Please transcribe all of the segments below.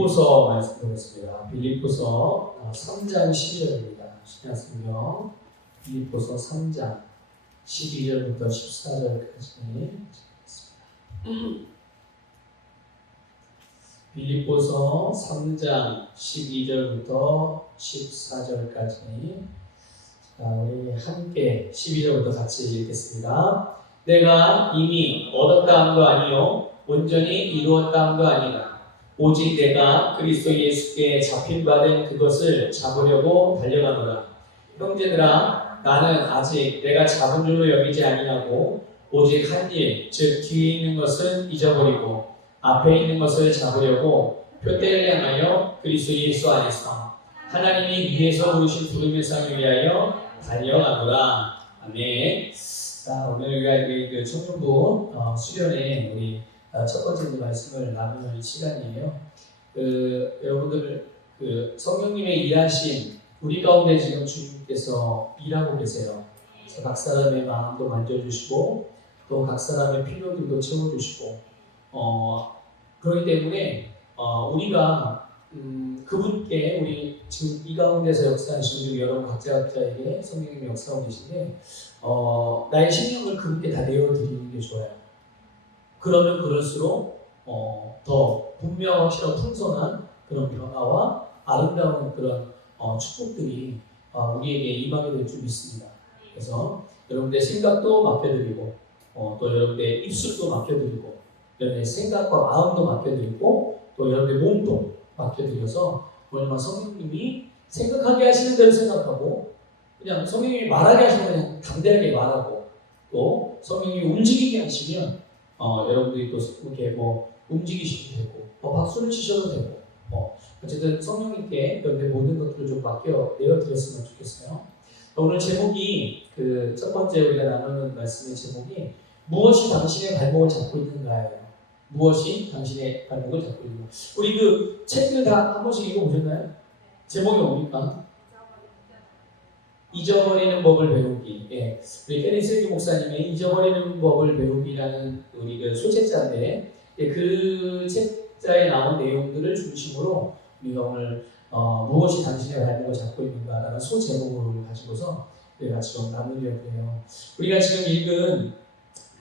빌립보서 말씀 보겠습니다. 빌립보서 3장 12절입니다. 신약성경 빌립보서 3장 12절부터 14절까지 읽겠습니다. 빌립보서 3장 12절부터 14절까지 우리 함께 12절부터 같이 읽겠습니다. 내가 이미 얻었다 함도 아니요 온전히 이루었다 함도 아니라 오직 내가 그리스도 예수께 잡힌 바 된 그것을 잡으려고 달려가노라. 형제들아, 나는 아직 내가 잡은 줄로 여기지 아니하고 오직 한 일, 즉 뒤에 있는 것은 잊어버리고 앞에 있는 것을 잡으려고 표대를 향하여 그리스도 예수 안에서 하나님이 위에서 부르신 부름의 상을 위하여 달려가노라. 아멘. 자, 오늘 우리가 그 청년부 수련회 우리 첫 번째 말씀을 나누는 시간이에요. 여러분들 성령님의 일하심 우리 가운데 지금 주님께서 일하고 계세요. 각 사람의 마음도 만져주시고 또 각 사람의 필요들도 채워주시고 그렇기 때문에 우리가 그분께 우리 지금 이 가운데서 역사하시는 여러분 각자에게 성령님이 역사하고 계신데 나의 심령을 그분께 다 내어드리는 게 좋아요. 그러면 그럴수록 더 분명하고 확실하고 풍성한 그런 변화와 아름다운 그런 축복들이 우리에게 임하게 될 줄 믿습니다. 그래서 여러분들의 생각도 맡겨드리고 또 여러분들의 입술도 맡겨드리고 여러분의 생각과 마음도 맡겨드리고 또 여러분의 몸도 맡겨드려서 오늘만 성령님이 생각하게 하시는 대로 생각하고 그냥 성령님이 말하게 하시면 그냥 담대하게 말하고 또 성령님이 움직이게 하시면 여러분들이 또 이렇게 움직이셔도 되고 박수를 치셔도 되고 어쨌든 성령님께 여러분의 모든 것들을 좀 맡겨 내어드렸으면 좋겠어요. 오늘 제목이 첫 번째 우리가 나누는 말씀의 제목이 무엇이 당신의 발목을 잡고 있는가예요. 무엇이 당신의 발목을 잡고 있는가. 우리 책들 다 한 번씩 읽어보셨나요? 제목이 뭡니까? 잊어버리는 법을 배우기. 예. 우리 케니스 목사님의 잊어버리는 법을 배우기라는 우리 소책자인데 그 책자에 나온 내용들을 중심으로 우리가 오늘 무엇이 당신의 발목을 잡고 있는가라는 소제목을 가지고서 같이 좀 나누려고 해요. 우리가 지금 읽은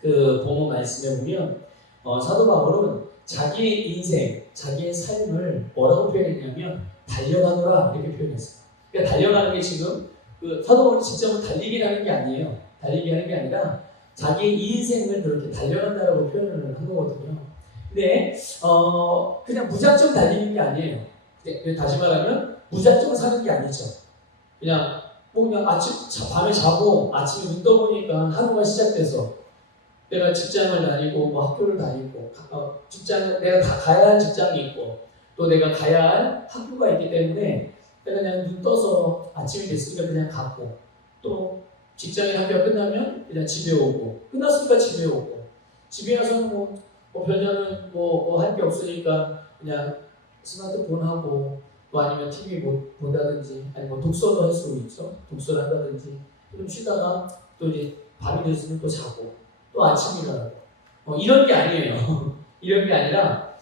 그 본문 말씀에 보면 사도 바울은 자기의 인생, 자기의 삶을 뭐라고 표현했냐면 달려가노라 이렇게 표현했어요. 그러니까 달려가는 게 지금 사도 바울이 직접 달리기 하는 게 아니에요. 달리기 하는 게 아니라 자기의 인생을 그렇게 달려간다라고 표현을 한 거거든요. 근데 그냥 무작정 달리는 게 아니에요. 다시 말하면 무작정 사는 게 아니죠. 그냥 그냥 밤에 자고 아침에 눈 떠보니까 하루가 시작돼서 내가 직장을 다니고 학교를 다니고 내가 다 가야 할 직장이 있고 또 내가 가야 할 학교가 있기 때문에 내가 그냥 눈 떠서 아침이 됐으니까 그냥 가고 또 직장인 학교가 끝나면 그냥 집에 오고 끝났으니까 집에 오고 집에 와서 별다른 할 게 없으니까 그냥 스마트폰 하고 또 아니면 TV 본다든지 아니면 독서도 할 수 있죠. 독서를 한다든지 좀 쉬다가 또 이제 밤이 됐으면 또 자고 또 아침에 일어나고 이런 게 아니에요. 이런 게 아니라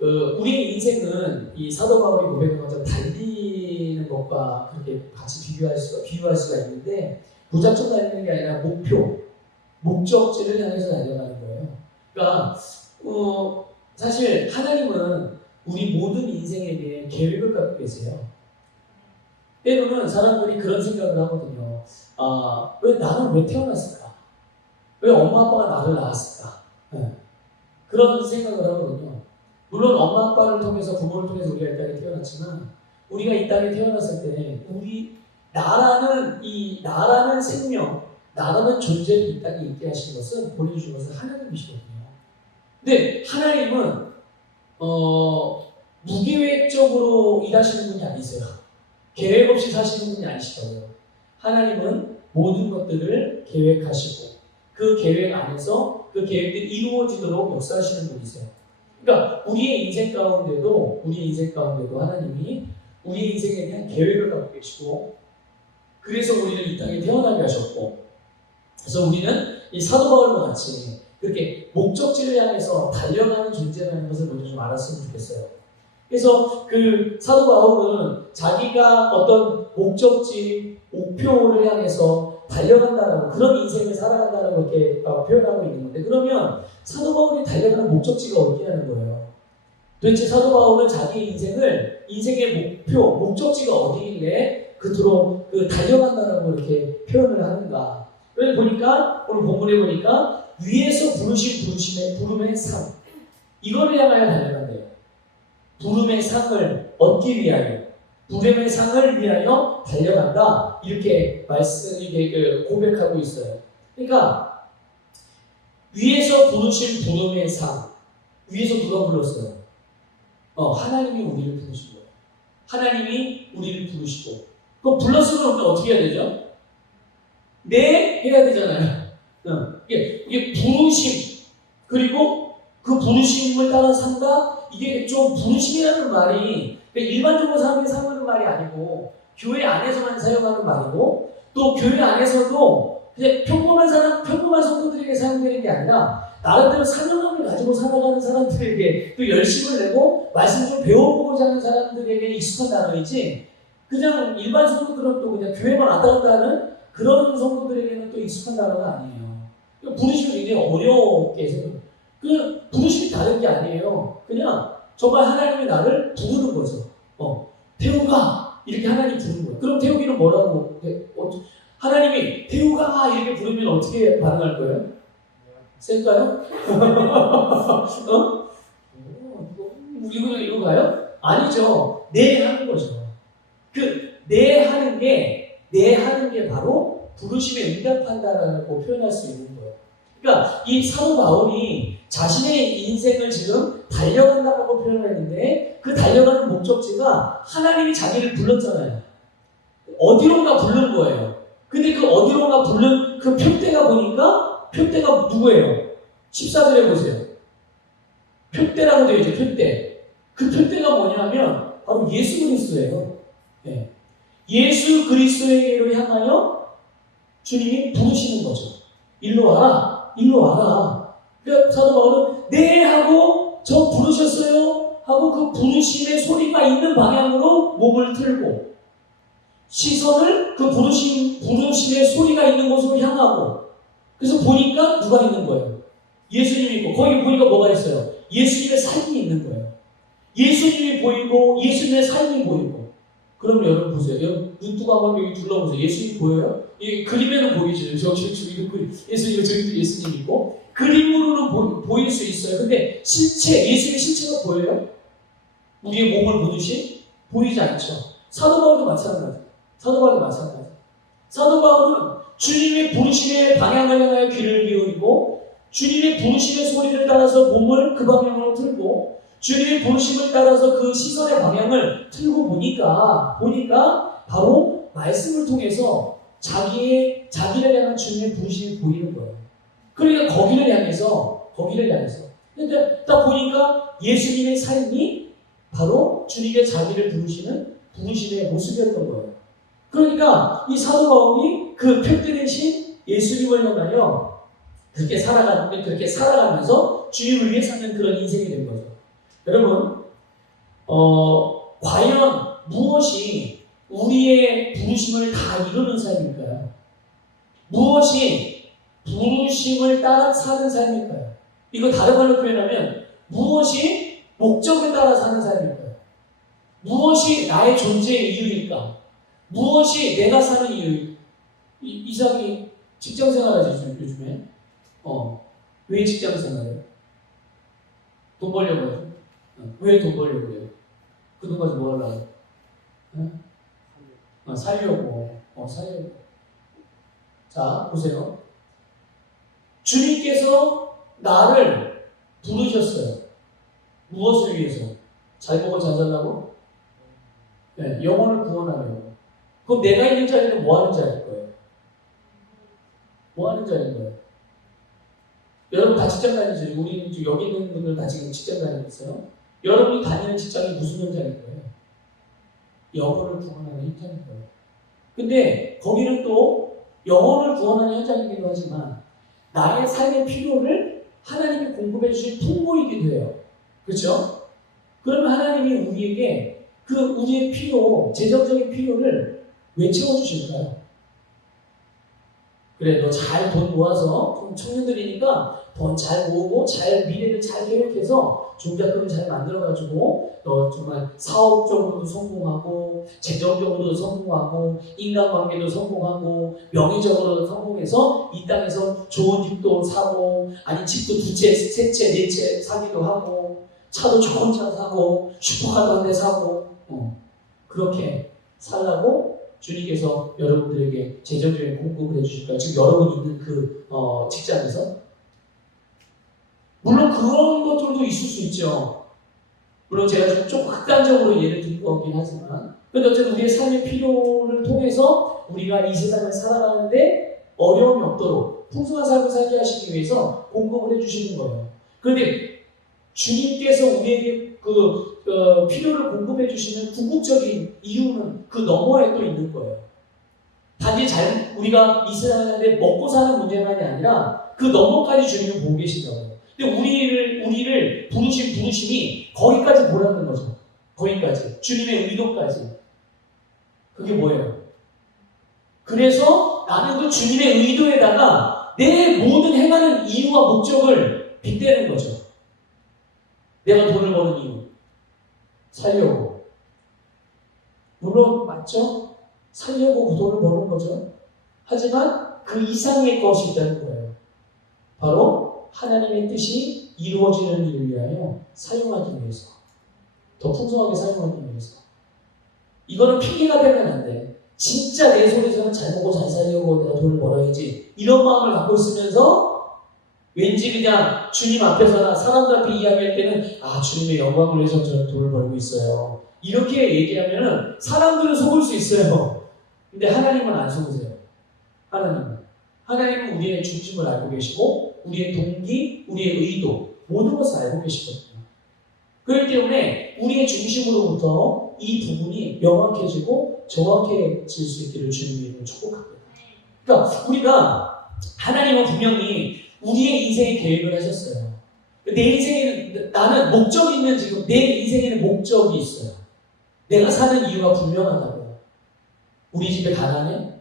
우리의 인생은 이 사도 바울이 고백한 것처럼 달리는 것과 그렇게 같이 비유할 수가 있는데 무작정 달리는 게 아니라 목적지를 향해서 달려가는 거예요. 그러니까 사실 하나님은 우리 모든 인생에 대해 계획을 갖고 계세요. 때로는 사람들이 그런 생각을 하거든요. 나는 왜 태어났을까? 왜 엄마 아빠가 나를 낳았을까? 네. 그런 생각을 하거든요. 물론 엄마 아빠를 통해서 부모를 통해서 우리가 이 땅에 태어났지만 우리가 이 땅에 태어났을 때 나라는 생명, 나라는 존재를 이 땅에 있게 하신 것은 보내주신 것은 하나님이시거든요. 근데 하나님은 무계획적으로 일하시는 분이 아니세요. 계획 없이 사시는 분이 아니시다고요. 하나님은 모든 것들을 계획하시고 그 계획 안에서 그 계획들이 이루어지도록 역사하시는 분이세요. 그러니까 우리의 인생 가운데도 하나님이 우리의 인생에 대한 계획을 갖고 계시고 그래서 우리를 이 땅에 태어나게 하셨고 그래서 우리는 이 사도 바울과 같이 그렇게 목적지를 향해서 달려가는 존재라는 것을 먼저 좀 알았으면 좋겠어요. 그래서 그 사도 바울은 자기가 어떤 목적지, 목표를 향해서 달려간다는 그런 인생을 살아간다는 그렇게 표현하고 있는 건데, 그러면 사도 바울이 달려가는 목적지가 어디냐는 거예요. 도대체 사도 바울은 자기 인생의 목적지가 어디길래 그토록 달려간다라고 이렇게 표현을 하는가. 그래서 보니까, 오늘 본문에 보니까, 위에서 부르심의 부름의 상. 이거를 향하여 달려간대요. 부름의 상을 얻기 위하여, 부름의 상을 위하여 달려간다. 이렇게 고백하고 있어요. 그러니까, 위에서 부르신 부름의 상. 위에서 누가 불렀어요? 하나님이 우리를 부르신 거예요. 하나님이 우리를 부르시고, 그 불렀으면 어떻게 해야 되죠? 네, 해야 되잖아요. 이게 부르심, 그리고 그 부르심을 따라 산다? 이게 좀 부르심이라는 말이 일반적으로 사람들이 사용하는 말이 아니고, 교회 안에서만 사용하는 말이고, 또 교회 안에서도 그냥 평범한 성도들에게 사용되는 게 아니라, 나름대로 사명감을 가지고 살아가는 사람들에게, 또 열심을 내고 말씀 좀 배워보고자 하는 사람들에게 익숙한 단어이지, 그냥 일반 성도들은 또 그냥 교회만 왔다 갔다 하는 그런 성도들에게는 또 익숙한 단어가 아니에요. 부르심이 굉장히 어렵게 생겨요. 그 부르심이 다른 게 아니에요. 그냥 정말 하나님이 나를 부르는 거죠. 태우가 이렇게 하나님 부르는 거예요. 그럼 태우기는 뭐라고? 하나님이 태우가 이렇게 부르면 어떻게 반응할 거예요? 셀까요? 이거 가요? 아니죠. 네 하는 거죠. 네 하는 게 바로 부르심에 응답한다라고 표현할 수 있는 거예요. 그러니까 이 사도 바울이 자신의 인생을 지금 달려간다고 표현했는데, 그 달려가는 목적지가 하나님이 자기를 불렀잖아요. 어디론가 부른 거예요. 근데 그 어디론가 부른 그 표대가 보니까, 표대가 누구예요? 14절에 보세요. 표대라고 되어 있죠. 표대. 그 표대가 뭐냐면 바로 예수 그리스도예요. 네. 예수 그리스도에게로 향하여 주님이 부르시는 거죠. 일로 와라. 일로 와라. 그러니까 사도 바울은 네 하고 저 부르셨어요 하고 그 부르심의 소리가 있는 방향으로 몸을 틀고, 시선을 그 부르심의 소리가 있는 곳으로 향하고, 그래서 보니까 누가 있는 거예요? 예수님이 있고, 거기 보니까 뭐가 있어요? 예수님의 삶이 있는 거예요. 예수님이 보이고 예수님의 삶이 보이고. 그럼 여러분 보세요. 여러분 눈 뜨고 한번 여기 둘러보세요. 예수님 보여요? 이 그림에는 보이죠. 저기 예수님, 저기도 예수님이고, 그림으로는 보일 수 있어요. 근데 예수님의 실체가 보여요? 우리의 몸을 보듯이 보이지 않죠. 사도 바울도 마찬가지. 사도 바울은 주님의 부르심의 방향을 향하여 귀를 기울이고, 주님의 부르심의 소리를 따라서 몸을 그 방향으로 틀고, 주님의 부르심을 따라서 그 시선의 방향을 틀고 보니까 바로 말씀을 통해서 자기를 향한 주님의 부르심이 보이는 거예요. 그러니까 거기를 향해서 그러니까 딱 보니까 예수님의 삶이 바로 주님의 자기를 부르시는 부르심의 모습이었던 거예요. 그러니까 이 사도 바울이 그 표대 대신 예수님을 향하여 그렇게 살아가면서 주님을 위해 사는 그런 인생이 된 거죠. 여러분, 과연 무엇이 우리의 부르심을 다 이루는 삶일까요? 무엇이 부르심을 따라 사는 삶일까요? 이거 다른 말로 표현하면 무엇이 목적을 따라 사는 삶일까요? 무엇이 나의 존재의 이유일까? 무엇이 내가 사는 이유일까? 이삭이 직장 생활하죠, 요즘에. 왜 직장 생활해요? 돈 벌려고 해요. 왜 돈 벌려고 해요? 그 돈 가지고 뭐 하려고? 살려고. 자, 보세요. 주님께서 나를 부르셨어요. 무엇을 위해서? 잘 먹고 잘 살라고? 네, 영혼을 구원하려고. 그럼 내가 있는 자리는 뭐 하는 자리일 거예요? 뭐 하는 자리인 거예요? 여러분 다 직장 다니죠? 우리 여기 있는 분들 다 지금 직장 다니고 있어요? 여러분이 다니는 직장이 무슨 현장인 거예요? 영혼을 구원하는 현장인 거예요. 근데 거기는 또 영혼을 구원하는 현장이기도 하지만 나의 삶의 필요를 하나님이 공급해 주신 통로이기도 해요. 그렇죠? 그러면 하나님이 우리에게 그 우리의 필요, 재정적인 필요를 왜 채워주실까요? 그래, 너 잘 돈 모아서, 청년들이니까 돈 잘 모으고, 미래를 잘 계획해서 종잣돈을 잘 만들어가지고, 너 정말 사업적으로도 성공하고, 재정적으로도 성공하고, 인간관계도 성공하고, 명예적으로도 성공해서 이 땅에서 좋은 집도 사고, 아니 집도 두 채, 세 채, 네 채 사기도 하고, 차도 좋은 차 사고, 슈퍼카도 한 대 사고, 그렇게 살라고 주님께서 여러분들에게 재정적인 공급을 해주실까요? 지금 여러분이 있는 그 직장에서? 물론 그런 것들도 있을 수 있죠. 물론 제가 좀 극단적으로 예를 든 거긴 하지만, 그런데 어쨌든 우리의 삶의 필요를 통해서 우리가 이 세상을 살아가는데 어려움이 없도록 풍성한 삶을 살게 하시기 위해서 공급을 해주시는 거예요. 그런데 주님께서 우리에게 필요를 공급해 주시는 궁극적인 이유는 그 너머에 또 있는 거예요. 단지 우리가 이 세상을 사는데 먹고 사는 문제만이 아니라 그 너머까지 주님은 보고 계신다고요. 근데 우리를 부르심이 거기까지 보라는 거죠. 거기까지. 주님의 의도까지. 그게 뭐예요? 그래서 나는 그 주님의 의도에다가 내 모든 행하는 이유와 목적을 빗대는 거죠. 내가 돈을 버는 이유. 살려고. 물론 맞죠? 살려고 그 돈을 버는 거죠. 하지만 그 이상의 것이 있다는 거예요. 바로 하나님의 뜻이 이루어지는 일을 위하여 사용하기 위해서. 더 풍성하게 사용하기 위해서. 이거는 핑계가 되면 안 돼. 진짜 내 속에서는 잘 먹고 잘 살려고 내가 돈을 벌어야지. 이런 마음을 갖고 있으면서 왠지 그냥 주님 앞에서나 사람들한테 이야기할 때는 주님의 영광을 위해서 저는 돈을 벌고 있어요. 이렇게 얘기하면은 사람들은 속을 수 있어요. 근데 하나님은 안 속으세요. 하나님은 우리의 중심을 알고 계시고 우리의 동기, 우리의 의도 모든 것을 알고 계시거든요. 그렇기 때문에 우리의 중심으로부터 이 부분이 명확해지고 정확해질 수 있기를 주님이 축복합니다. 그러니까 우리가 하나님은 분명히 우리의 인생의 계획을 하셨어요. 내 인생에는 나는 목적이 있는 지금 내 인생에는 목적이 있어요. 내가 사는 이유가 분명하다고. 우리 집에 가난해?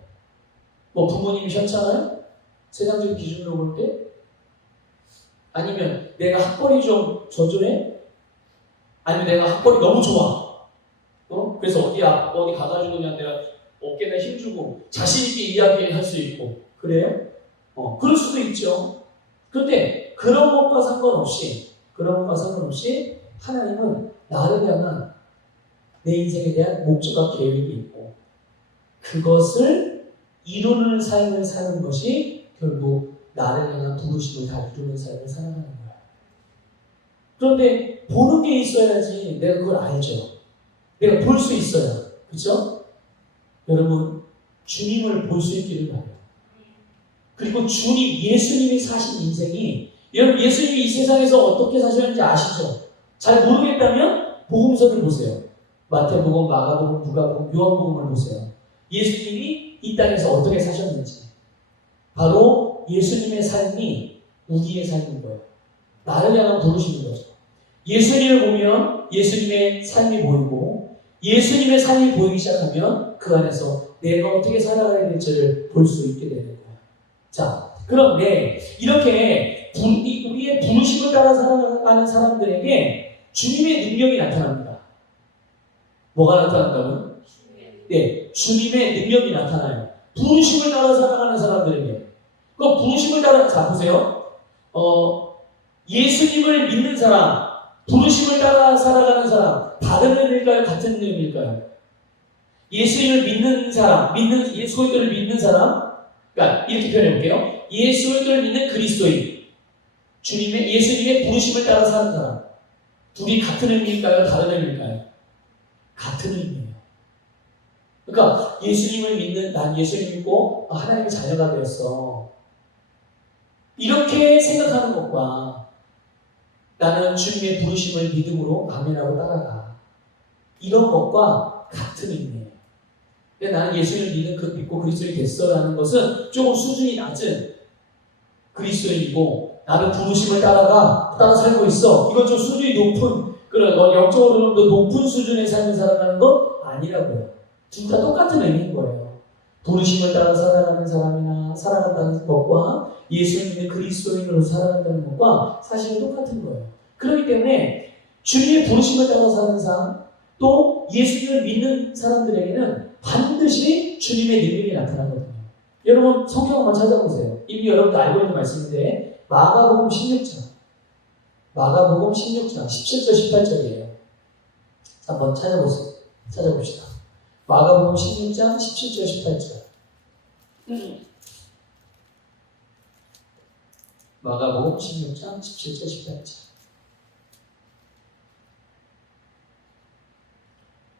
부모님이 현찮아요? 세상적인 기준으로 볼 때? 아니면 내가 학벌이 좀 저조해? 아니면 내가 학벌이 너무 좋아? 그래서 어디 가가지고 그냥 내가 어깨나 힘주고 자신있게 이야기할 수 있고 그래요? 그럴 수도 있죠. 그런데 그런 것과 상관없이 하나님은 나를 향한 내 인생에 대한 목적과 계획이 있고 그것을 이루는 삶을 사는 것이 결국 나를 향한 부르심을 다 이루는 삶을 살아가는 거야. 그런데 보는 게 있어야지 내가 그걸 알죠. 내가 볼 수 있어요. 그렇죠? 여러분 주님을 볼 수 있기를 바라요. 그리고 예수님이 사신 인생이 여러분 예수님이 이 세상에서 어떻게 사셨는지 아시죠? 잘 모르겠다면 복음서를 보세요. 마태복음, 마가복음, 누가복음, 요한복음을 보세요. 예수님이 이 땅에서 어떻게 사셨는지. 바로 예수님의 삶이 우리의 삶인 거예요. 나를 향한 부르시는 거죠. 예수님을 보면 예수님의 삶이 보이고 예수님의 삶이 보이기 시작하면 그 안에서 내가 어떻게 살아가야 될지를 볼 수 있게 되는 거예요. 자, 그런데 이렇게 우리의 부르심을 따라 살아가는 사람들에게 주님의 능력이 나타납니다. 뭐가 나타난다고요? 네, 주님의 능력이 나타나요. 부르심을 따라 살아가는 사람들에게. 그 부르심을 따라, 자, 보세요. 예수님을 믿는 사람, 부르심을 따라 살아가는 사람, 다른 의미일까요? 같은 의미일까요? 예수님을 믿는 사람, 예수 그리스도를 믿는 사람, 그러니까 이렇게 표현해 볼게요. 예수 그리스도를 믿는 그리스도인, 예수님의 부르심을 따라 사는 사람, 둘이 같은 의미일까요? 다른 의미일까요? 같은 의미예요. 그러니까 난 예수님 믿고 하나님의 자녀가 되었어. 이렇게 생각하는 것과 나는 주님의 부르심을 믿음으로 아멘하고 따라가. 이런 것과 같은 의미예요. 근데 나는 예수님을 믿고 그리스도인이 됐어라는 것은 조금 수준이 낮은 그리스도인이고 나는 부르심을 따라 살고 있어. 이건 좀 수준이 높은 그런 영적으로는 더 높은 수준의 삶을 살아가는 것 아니라고요. 둘 다 똑같은 의미인 거예요. 부르심을 따라 살아가는 사람이나 살아간다는 것과 예수를 믿는 그리스도인으로 살아간다는 것과 사실은 똑같은 거예요. 그렇기 때문에 주님의 부르심을 따라 사는 삶, 또 예수님을 믿는 사람들에게는 반드시 주님의 능력이 나타나거든요. 여러분 성경 한번 찾아보세요. 이미 여러분도 알고 있는 말씀인데 마가복음 16장 17절 18절이에요. 한번 찾아봅시다. 마가복음 16장 17절 18절. 마가복음 16장 17절 18절.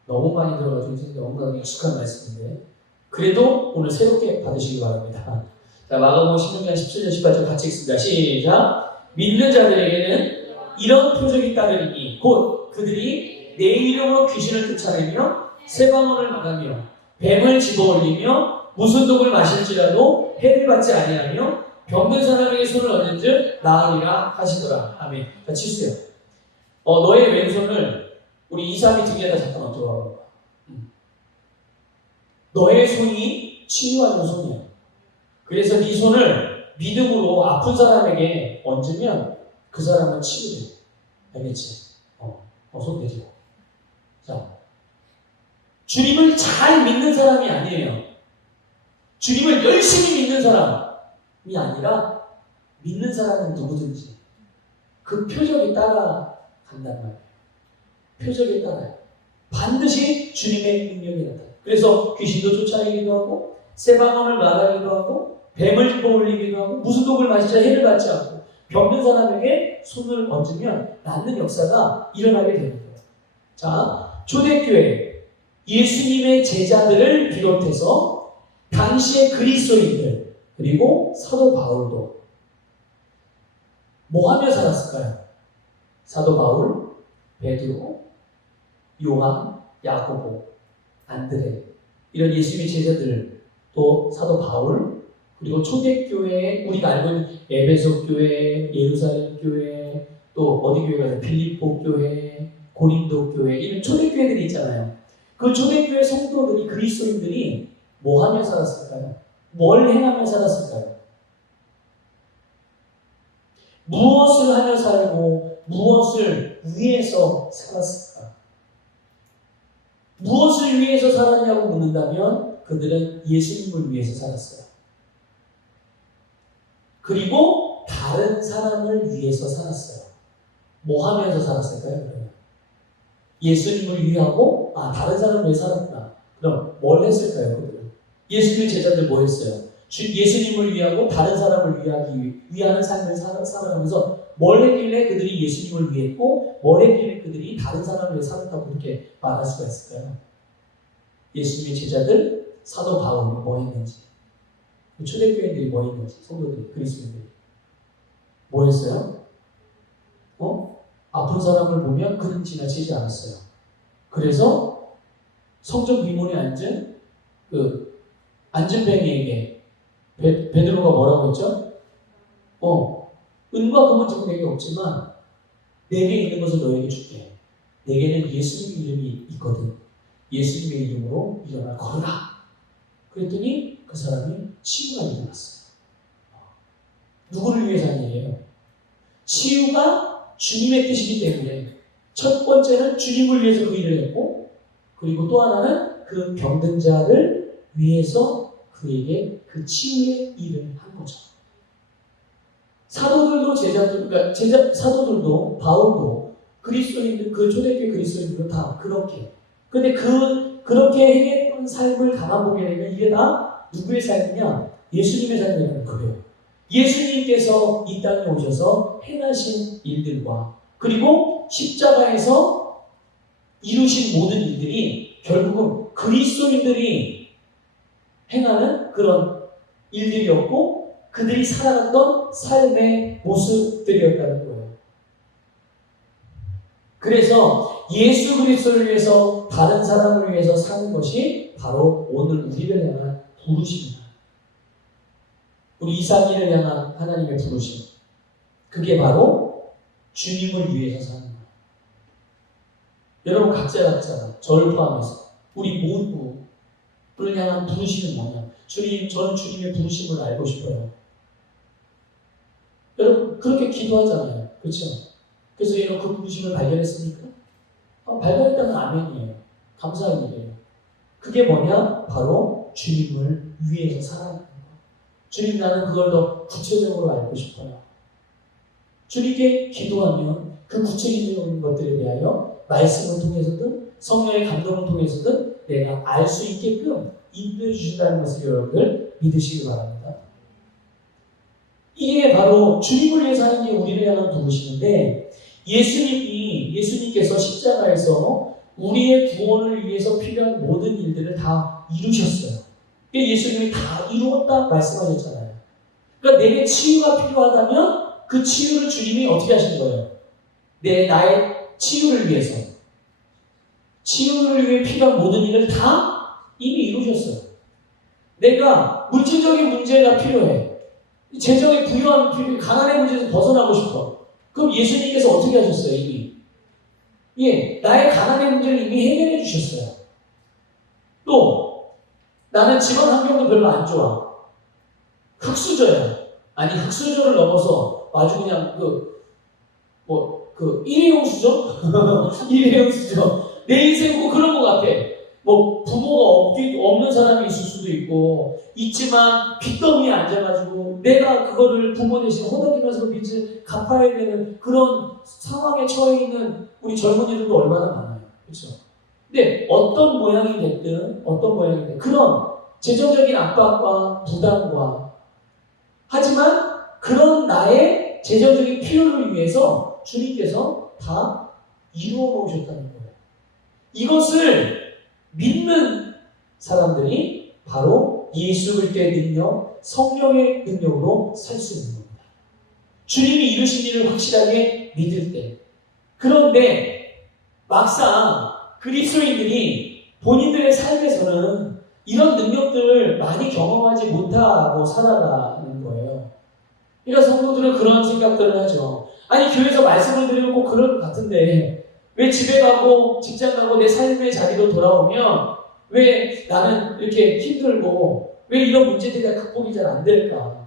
너무 많이 들어가지고 너무나 익숙한 말씀인데 그래도 오늘 새롭게 받으시기 바랍니다. 자, 마가복음 16장 17절 18절 같이 읽습니다. 시작. 믿는 자들에게는 이런 표적이 따르리니 곧 그들이 내 이름으로 귀신을 쫓아내며 새 방언을 말하며 뱀을 집어올리며 무슨 독을 마실지라도 해를 받지 아니하며 병든 사람에게 손을 얹은즉 나으리라 하시더라. 아멘. 자, 치수요. 너의 왼손을 우리 2, 3이 등에다 잠깐 얹어봐. 너의 손이 치유하는 손이야. 그래서 네 손을 믿음으로 아픈 사람에게 얹으면 그 사람은 치유돼. 알겠지? 손 대지. 자, 주님을 잘 믿는 사람이 아니에요. 주님을 열심히 믿는 사람이 아니라 믿는 사람은 누구든지 그 표적이 따라간단 말이에요. 표적에 따라요. 반드시 주님의 능력이 나타나요. 그래서 귀신도 쫓아내기도 하고 새 방언을 말하기도 하고 뱀을 집어올리기도 하고 무슨 독을 마시자 해를 받지 않고 병든 사람에게 손을 얹으면 낫는 역사가 일어나게 되는 거예요. 자, 초대교회 예수님의 제자들을 비롯해서 당시의 그리스도인들 그리고 사도 바울도 뭐 하며 살았을까요? 사도 바울, 베드로, 요한, 야고보, 안드레 이런 예수님의 제자들 또 사도 바울 그리고 초대교회 우리가 알고 있는 에베소 교회, 예루살렘 교회 또 어디 교회가 빌립보 교회, 고린도 교회 이런 초대교회들이 있잖아요. 그 초대교회 성도들이 그리스도인들이 뭐 하며 살았을까요? 뭘 행하며 살았을까요? 무엇을 하며 살고 무엇을 위해서 살았을까? 무엇을 위해서 살았냐고 묻는다면 그들은 예수님을 위해서 살았어요. 그리고 다른 사람을 위해서 살았어요. 뭐 하면서 살았을까요? 그러면? 예수님을 위하고 다른 사람을 위해 살았구나. 그럼 뭘 했을까요? 그들은? 예수님의 제자들 뭐 했어요? 예수님을 위하고 다른 사람을 위하는 삶을 살아가면서 뭘 했길래 그들이 예수님을 위했고 뭘 했길래 그들이 다른 사람을 위해 살았다고 그렇게 말할 수가 있을까요? 예수님의 제자들, 사도 바울이 뭐 했는지 초대교회들이 뭐 했는지 성도들이, 그리스도인들이 뭐 했어요? 아픈 사람을 보면 그는 지나치지 않았어요. 그래서 성전 비문에 앉은 앉은 뱅이에게 베드로가 뭐라고 했죠? 은과 금은 지금 내게 없지만 내게 있는 것을 너에게 줄게. 내게는 예수님 이름이 있거든. 예수님의 이름으로 일어나 걸어라. 그랬더니 그 사람이 치유가 일어났어요. 누구를 위해서 하는 일이에요? 치유가 주님의 뜻이기 때문에 첫 번째는 주님을 위해서 그 일을 했고 그리고 또 하나는 그 병든 자를 위해서 그에게 그 치유의 일을 한 거죠. 사도들도 사도들도 바울도 그리스도인들 그 초대교회 그리스도인들도 다 그렇게. 근데 그렇게 행했던 삶을 가만 보게 되면 이게 다 누구의 삶이냐? 예수님의 삶이라는 거예요. 예수님께서 이 땅에 오셔서 행하신 일들과 그리고 십자가에서 이루신 모든 일들이 결국은 그리스도인들이 행하는 그런 일들이었고 그들이 살아갔던 삶의 모습들이었다는 거예요. 그래서 예수 그리스도를 위해서 다른 사람을 위해서 사는 것이 바로 오늘 우리를 향한 부르심입니다. 우리 이삭이를 향한 하나님의 부르심. 그게 바로 주님을 위해서 사는 거예요. 여러분 각자 저를 포함해서 우리 모두를 향한 부르심은 뭐냐? 주님, 저는 주님의 부르심을 알고 싶어요. 여러분 그렇게 기도하잖아요. 그렇죠? 그래서 여러분 그 부르심을 발견했습니까? 발견했다면 아멘이에요. 감사한 일이에요. 그게 뭐냐? 바로 주님을 위해서 살아가는 거. 주님, 나는 그걸 더 구체적으로 알고 싶어요. 주님께 기도하면 그 구체적인 것들에 대하여 말씀을 통해서든 성령의 감동을 통해서든 내가 알 수 있게끔 인도해 주신다는 것을 여러분들 믿으시기 바랍니다. 이게 바로 주님을 위해서 하는 게 우리를 향한 부르심인데, 예수님께서 십자가에서 우리의 구원을 위해서 필요한 모든 일들을 다 이루셨어요. 예수님이 다 이루었다 말씀하셨잖아요. 그러니까 내게 치유가 필요하다면 그 치유를 주님이 어떻게 하신 거예요? 나의 치유를 위해서, 치유를 위해 필요한 모든 일을 다 이미 이루셨어요. 내가 물질적인 문제가 필요해. 재정의 부유함이 필요해. 가난의 문제에서 벗어나고 싶어. 그럼 예수님께서 어떻게 하셨어요? 이미. 나의 가난의 문제를 이미 해결해 주셨어요. 또 나는 집안 환경도 별로 안 좋아. 흙수저야. 아니 흙수저를 넘어서 아주 그냥 일회용 수저? 일회용 수저. 내 인생 뭐 그런 것 같아. 뭐 부모가 없는 사람이 있을 수도 있고, 있지만 빚더미에 앉아가지고 내가 그거를 부모 대신 허덕이면서 빚을 갚아야 되는 그런 상황에 처해 있는 우리 젊은이들도 얼마나 많아요. 그렇죠? 근데 어떤 모양이 됐든 그런 재정적인 압박과 부담과, 하지만 그런 나의 재정적인 필요를 위해서 주님께서 다 이루어 놓으셨다는 거예요. 이것을 믿는 사람들이 바로 예수 그리스도의 능력, 성령의 능력으로 살 수 있는 겁니다. 주님이 이루신 일을 확실하게 믿을 때. 그런데 막상 그리스도인들이 본인들의 삶에서는 이런 능력들을 많이 경험하지 못하고 살아가는 거예요. 그러니까 성도들은 그런 생각들을 하죠. 아니 교회에서 말씀을 드리면 꼭 그럴 것 같은데 왜 집에 가고 직장 가고 내 삶의 자리로 돌아오면 왜 나는 이렇게 힘들고 왜 이런 문제들이 극복이 잘 안 될까?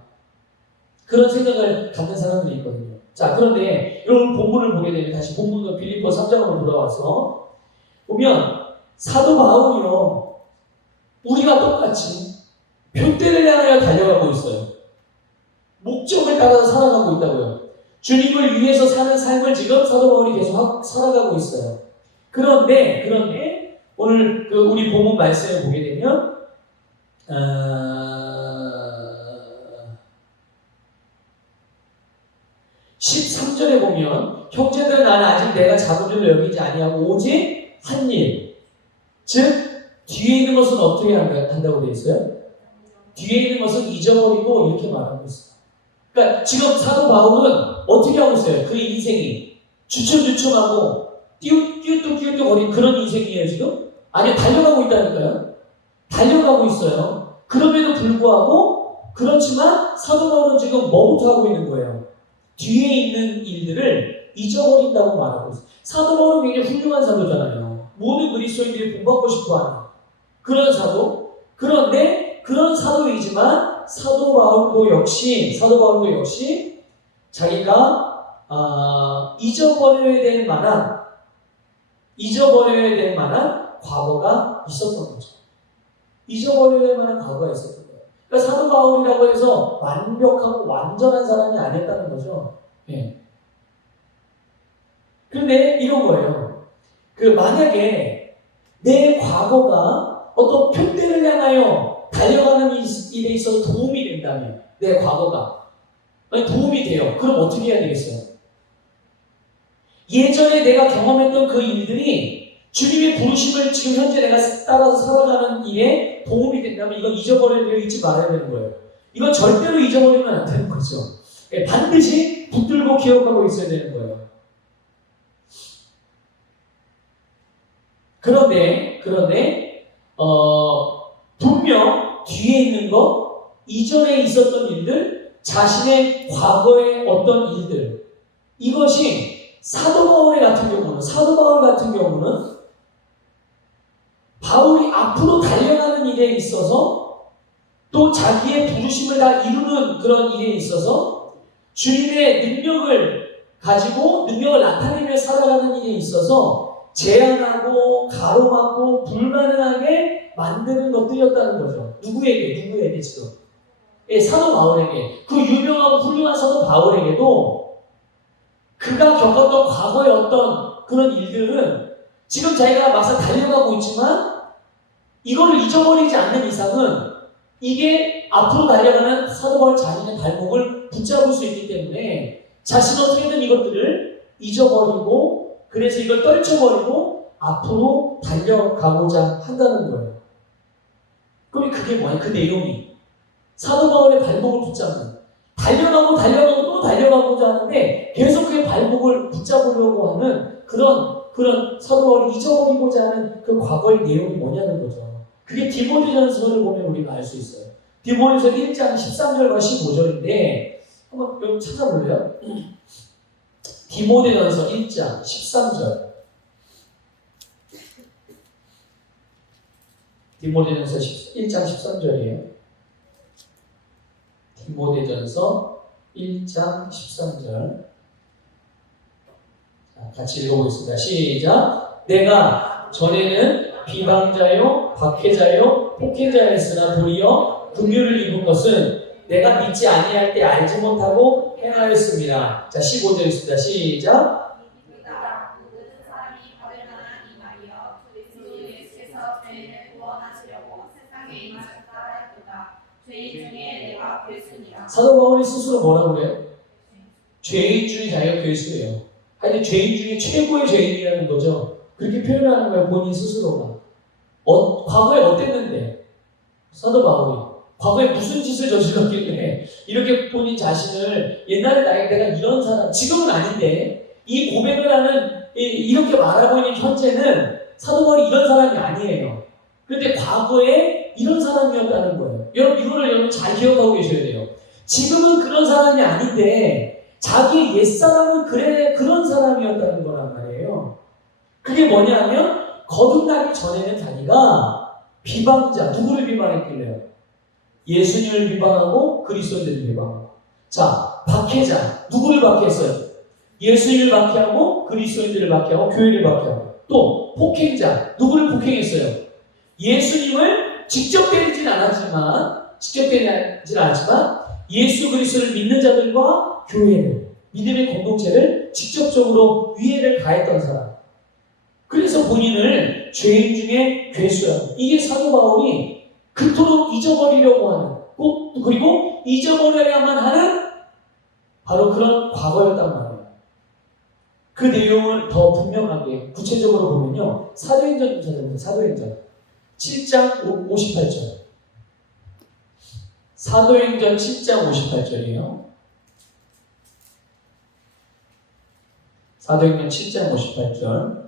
그런 생각을 갖는 사람들이 있거든요. 자, 그런데 여러분 본문을 보게 되면, 다시 본문으로 빌립보 3장으로 돌아와서 보면 사도 바울이요, 우리가 똑같이 표대를 향하여 달려가고 있어요. 목적을 따라서 살아가고 있다고요. 주님을 위해서 사는 삶을 지금 사도 바울이 계속 살아가고 있어요. 그런데 오늘 우리 본문 말씀을 보게 되면 13절에 보면, 형제들은 나는 아직 내가 잡은 줄로 여기지 아니하고 오직 한 일, 즉 뒤에 있는 것은 어떻게 한다고 되어 있어요? 뒤에 있는 것은 잊어버리고 이렇게 말하고 있어요. 그러니까 지금 사도 바울은 어떻게 하고 있어요? 그 인생이 주춤주춤하고 띄우띄우거리는 그런 인생이에요 지금? 아니요, 달려가고 있다니까요. 달려가고 있어요. 그럼에도 불구하고, 그렇지만 사도 바울은 지금 뭐부터 하고 있는 거예요? 뒤에 있는 일들을 잊어버린다고 말하고 있어요. 사도 바울은 굉장히 훌륭한 사도잖아요. 모든 그리스도인들이 본받고 싶어하는 그런 사도. 그런데 그런 사도이지만 사도 바울도 역시 자기가 잊어버려야 될 만한 과거가 있었던 거죠. 잊어버려야 될 만한 과거가 있었던 거예요. 그러니까 사도 바울이라고 해서 완벽하고 완전한 사람이 아니었다는 거죠. 예. 그런데 이런 거예요. 만약에 내 과거가 어떤 표대를 향하여 달려가는 일에 있어서 도움이 된다면, 내 과거가 도움이 돼요. 그럼 어떻게 해야 되겠어요? 예전에 내가 경험했던 그 일들이 주님의 부르심을 지금 현재 내가 따라서 살아가는 일에 도움이 된다면 이건 잊지 말아야 되는 거예요. 이건 절대로 잊어버리면 안 되는 거죠. 반드시 붙들고 기억하고 있어야 되는 거예요. 그런데 분명 뒤에 있는 것, 이전에 있었던 일들, 자신의 과거의 어떤 일들, 이것이 사도 바울 같은 경우는 바울이 앞으로 달려가는 일에 있어서 또 자기의 부르심을 다 이루는 그런 일에 있어서 주님의 능력을 가지고 능력을 나타내며 살아가는 일에 있어서 제한하고 가로막고 불가능하게 만드는 것들이었다는 거죠. 누구에게 지금? 예, 사도 바울에게. 그 유명하고 훌륭한 사도 바울에게도 그가 겪었던 과거의 어떤 그런 일들은 지금 자기가 막상 달려가고 있지만 이거를 잊어버리지 않는 이상은 이게 앞으로 달려가는 사도 바울 자신의 발목을 붙잡을 수 있기 때문에 자신은 어떻게든 이것들을 잊어버리고 그래서 이걸 떨쳐버리고 앞으로 달려가고자 한다는 거예요. 그럼 그게 뭐야? 그 내용이 사도 바울의 발목을 붙잡는 달려가고 또 달려가고자 하는데 계속 그의 발목을 붙잡으려고 하는 그런 사도 바울이 잊어버리고자 하는 그 과거의 내용이 뭐냐는 거죠. 그게 디모데전서를 보면 우리가 알 수 있어요. 디모데전서 1장 13절과 15절인데 한번 여러분 찾아볼래요? 디모데전서 1장 13절. 디모데전서 1장 13절이에요. 디모데전서 1장 13절. 자, 같이 읽어보겠습니다. 시작. 내가 전에는 비방자요, 박해자요, 폭행자였으나 도리어 긍휼을 입은 것은 내가 믿지 아니할 때 알지 못하고 행하였습니다. 자, 15절 있습니다. 시작. 사도 바울이 스스로 뭐라고 그래요? 죄인 중에 자기가 괴수예요. 하여튼 죄인 중에 최고의 죄인이라는 거죠. 그렇게 표현하는 거예요. 본인 스스로가. 과거에 어땠는데? 사도 바울이 과거에 무슨 짓을 저질렀길래 이렇게 본인 자신을 옛날에 내가 이런 사람, 지금은 아닌데 이 고백을 하는 이렇게 말하고 있는 현재는 사도 바울이 이런 사람이 아니에요. 그런데 과거에 이런 사람이었다는 거예요. 여러분 잘 기억하고 계셔야 돼요. 지금은 그런 사람이 아닌데 자기의 옛사람은 그런 사람이었다는 거란 말이에요. 그게 뭐냐면 거듭나기 전에는 자기가 비방자, 누구를 비방했길래요? 예수님을 비방하고 그리스도인들을 비방하고. 자, 박해자, 누구를 박해했어요? 예수님을 박해하고 그리스도인들을 박해하고 교회를 박해하고. 또 폭행자, 누구를 폭행했어요? 예수님을 직접 때리진 않았지만 예수 그리스도를 믿는 자들과 교회를, 믿음의 공동체를 직접적으로 위해를 가했던 사람. 그래서 본인을 죄인 중에 괴수하고, 이게 사도 바울이 그토록 잊어버리려고 하는, 그리고 잊어버려야만 하는 바로 그런 과거였단 말이에요. 그 내용을 더 분명하게 구체적으로 보면요, 사도행전 좀 찾아보세요. 사도행전 7장 58절. 사도행전 7장 58절이에요. 사도행전 7장 58절.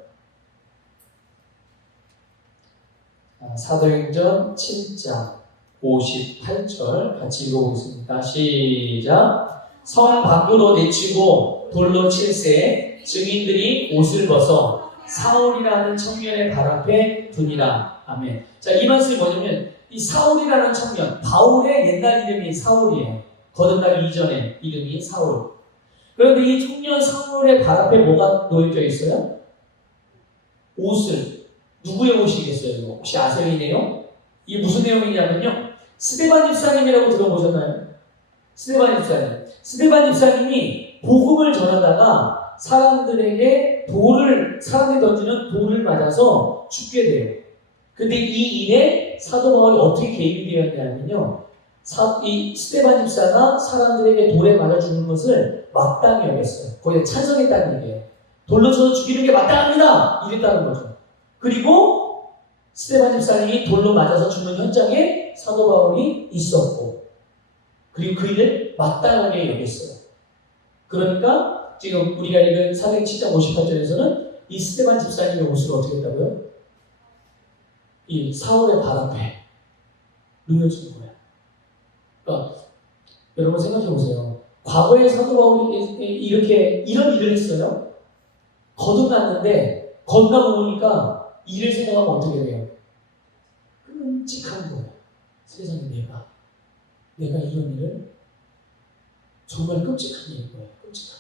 사도행전 7장 58절 같이 읽어보겠습니다. 시작. 성 밖으로 내치고 돌로 칠세 증인들이 옷을 벗어 사울이라는 청년의 발 앞에 두니라. 아멘. 자, 이 말씀이 뭐냐면 이 사울이라는 청년, 바울의 옛날 이름이 사울이에요. 거듭나기 이전에 이름이 사울. 그런데 이 청년 사울의 발 앞에 뭐가 놓여져 있어요? 옷을. 누구의 옷이겠어요? 이거? 혹시 아세요, 이 내용? 이게 무슨 내용이냐면요, 스데반 집사님이라고 들어보셨나요? 스데반 집사님. 스데반 집사님이 복음을 전하다가 사람들이 던지는 돌을 맞아서 죽게 돼요. 근데 이 일에 사도 바울이 어떻게 개입이 되었냐면요, 이 스데반 집사가 사람들에게 돌에 맞아 죽는 것을 마땅히 여겼어요. 거기에 찬성했다는 얘기예요. 돌로 쳐서 죽이는 게 마땅합니다! 이랬다는 거죠. 그리고 스데반 집사님이 돌로 맞아서 죽는 현장에 사도 바울이 있었고, 그리고 그 일을 마땅하게 여겼어요. 그러니까 지금 우리가 읽은 사도행 7장 58절에서는 이 스데반 집사님의 옷을 어떻게 했다고요? 이 사울의 발 앞에 놓여준 거예요. 그러니까 여러분 생각해 보세요. 과거에 사도 바울이 이런 일을 했어요? 거듭났는데 건너고 보니까 일을 생각하면 어떻게 돼요? 끔찍한 거예요. 세상에 내가 이런 일을 정말 끔찍한 일인 거예요. 끔찍한.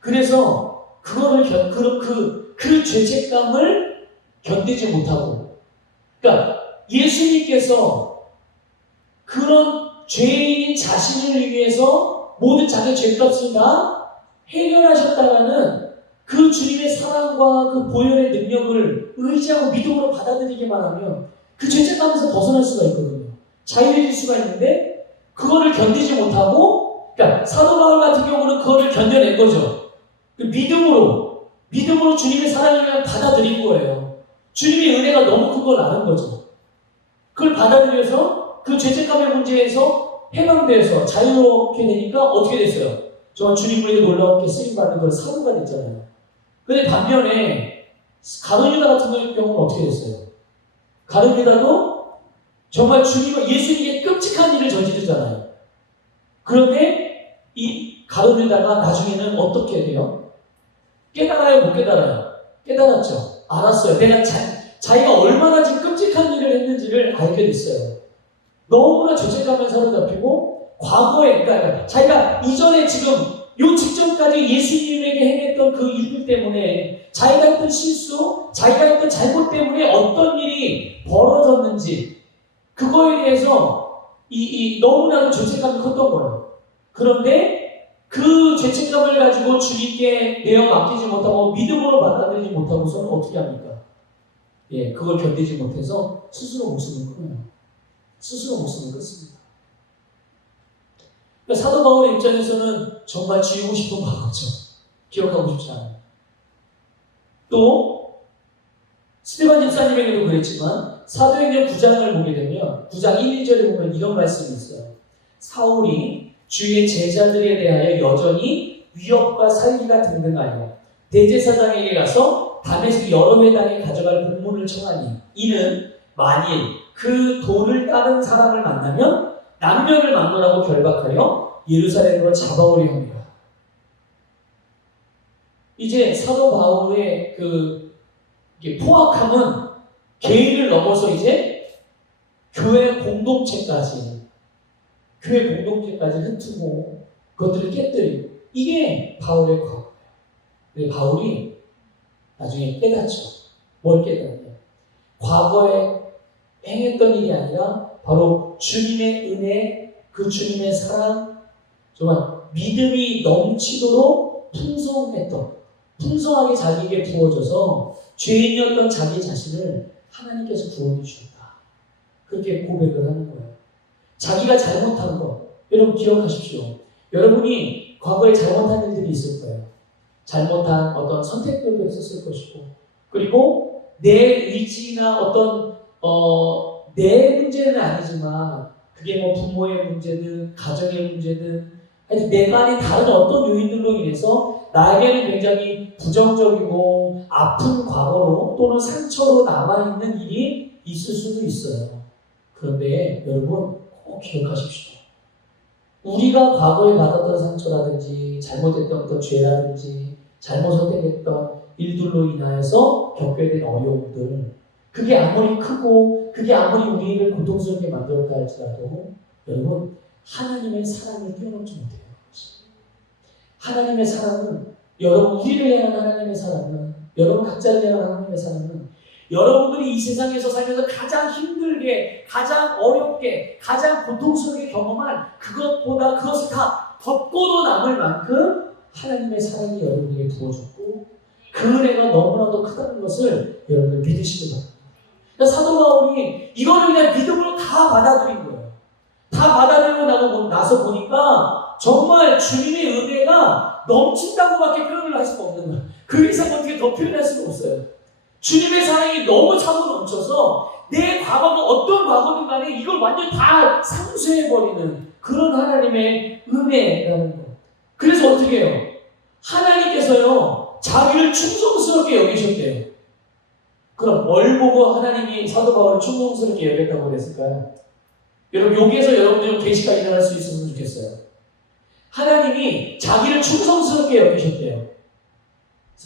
그래서 그거를 그 죄책감을 견디지 못하고, 그러니까 예수님께서 그런 죄인인 자신을 위해서 모든 자기 죄값을 다 해결하셨다라는 그 주님의 사랑과 그 보혈의 능력을 의지하고 믿음으로 받아들이기만 하면 그 죄책감에서 벗어날 수가 있거든요. 자유해질 수가 있는데 그거를 견디지 못하고, 그러니까 사도 바울 같은 경우는 그거를 견뎌낸 거죠. 믿음으로 주님의 사랑을 그냥 받아들인 거예요. 주님의 은혜가 너무 큰 걸 아는 거죠. 그걸 받아들여서 그 죄책감의 문제에서 해방돼서 자유롭게 되니까 어떻게 됐어요? 정말 주님을 놀랍게 쓰임받는 그런 사도가 됐잖아요. 근데 반면에 가룟 유다 같은 경우는 어떻게 됐어요? 가룟 유다도 정말 예수님께 끔찍한 일을 저지르잖아요. 그런데 이 가룟 유다가 나중에는 어떻게 돼요? 깨달아요? 못 깨달아요? 깨달았죠. 알았어요. 내가 자기가 얼마나 지금 끔찍한 일을 했는지를 알게 됐어요. 너무나 죄책감에 사로잡히고 과거에, 그러니까 자기가 이전에 지금 요 직전까지 예수님에게 행했던 그 일들 때문에 자기가 했던 실수, 자기가 했던 잘못 때문에 어떤 일이 벌어졌는지 그거에 대해서 너무나도 죄책감이 컸던 거예요. 그런데 그 죄책감을 가지고 주님께 내어 맡기지 못하고 믿음으로 받아들이지 못하고서는 어떻게 합니까? 그걸 견디지 못해서 스스로 목숨을 끊어요. 스스로 목숨을 끊습니다. 그러니까 사도 바울의 입장에서는 정말 지우고 싶은 마음이죠. 기억하고 싶지 않아요. 또 스데반 집사님에게도 그랬지만 사도행전 9장을 보게 되면 9장 1, 2절에 보면 이런 말씀이 있어요. 사울이 주의 제자들에 대하여 여전히 위협과 살기가 등등하여 대제사장에게 가서 다메섹 여러 회당에 가져갈 공문을 청하니 이는 만일 그 도를 따른 사람을 만나면 남녀를 막론하고 결박하여 예루살렘으로 잡아오려 합니다. 이제 사도 바울의 포악함은 개인을 넘어서 이제 교회 공동체까지 흩트고 그것들을 깨뜨리고, 이게 바울의 과거예요. 근데 바울이 나중에 깨닫죠. 뭘 깨닫나요? 과거에 행했던 일이 아니라 바로 주님의 은혜, 그 주님의 사랑, 정말 믿음이 넘치도록 풍성하게 자기에게 부어져서 죄인이었던 자기 자신을 하나님께서 구원해 주셨다. 그렇게 고백을 하는 거예요. 자기가 잘못한 거, 여러분 기억하십시오. 여러분이 과거에 잘못한 일들이 있을 거예요. 잘못한 어떤 선택들도 있었을 것이고, 그리고 내 의지나 어떤 내 문제는 아니지만 그게 뭐 부모의 문제든 가정의 문제든 하여튼 내가 아닌 다른 어떤 요인들로 인해서 나에게는 굉장히 부정적이고 아픈 과거로 또는 상처로 남아있는 일이 있을 수도 있어요. 그런데 여러분 꼭 기억하십시오. 우리가 과거에 받았던 상처라든지 잘못했던 어떤 죄라든지 잘못 선택했던 일들로 인하여서 겪게 된 어려움들, 그게 아무리 크고 그게 아무리 우리를 고통스럽게 만들었다 할지라도 여러분 하나님의 사랑을 뛰어넘지 못해요. 하나님의 사랑은, 여러분 우리를 향한 하나님의 사랑은, 여러분 각자를 향한 하나님의 사랑은 여러분들이 이 세상에서 살면서 가장 힘들게, 가장 어렵게, 가장 고통스럽게 경험한 그것보다 그것을 다 덮고도 남을 만큼 하나님의 사랑이 여러분에게 부어졌고 그 은혜가 너무나도 크다는 것을 여러분들 믿으시기 바랍니다. 그러니까 사도 바울이 이거를 그냥 믿음으로 다 받아들인 거예요. 다 받아들이고 나서 보니까 정말 주님의 은혜가 넘친다고밖에 표현을 할 수가 없는 거예요. 그 이상 어떻게 더 표현할 수가 없어요. 주님의 사랑이 너무 차고 넘쳐서 내 과거가 어떤 과거든 간에 이걸 완전 다 상쇄해버리는 그런 하나님의 은혜라는 거. 그래서 어떻게 해요? 하나님께서요 자기를 충성스럽게 여기셨대요. 그럼 뭘 보고 하나님이 사도 바울을 충성스럽게 여겼다고 그랬을까요? 여러분 여기에서 여러분들 계시가 일어날 수 있었으면 좋겠어요. 하나님이 자기를 충성스럽게 여기셨대요.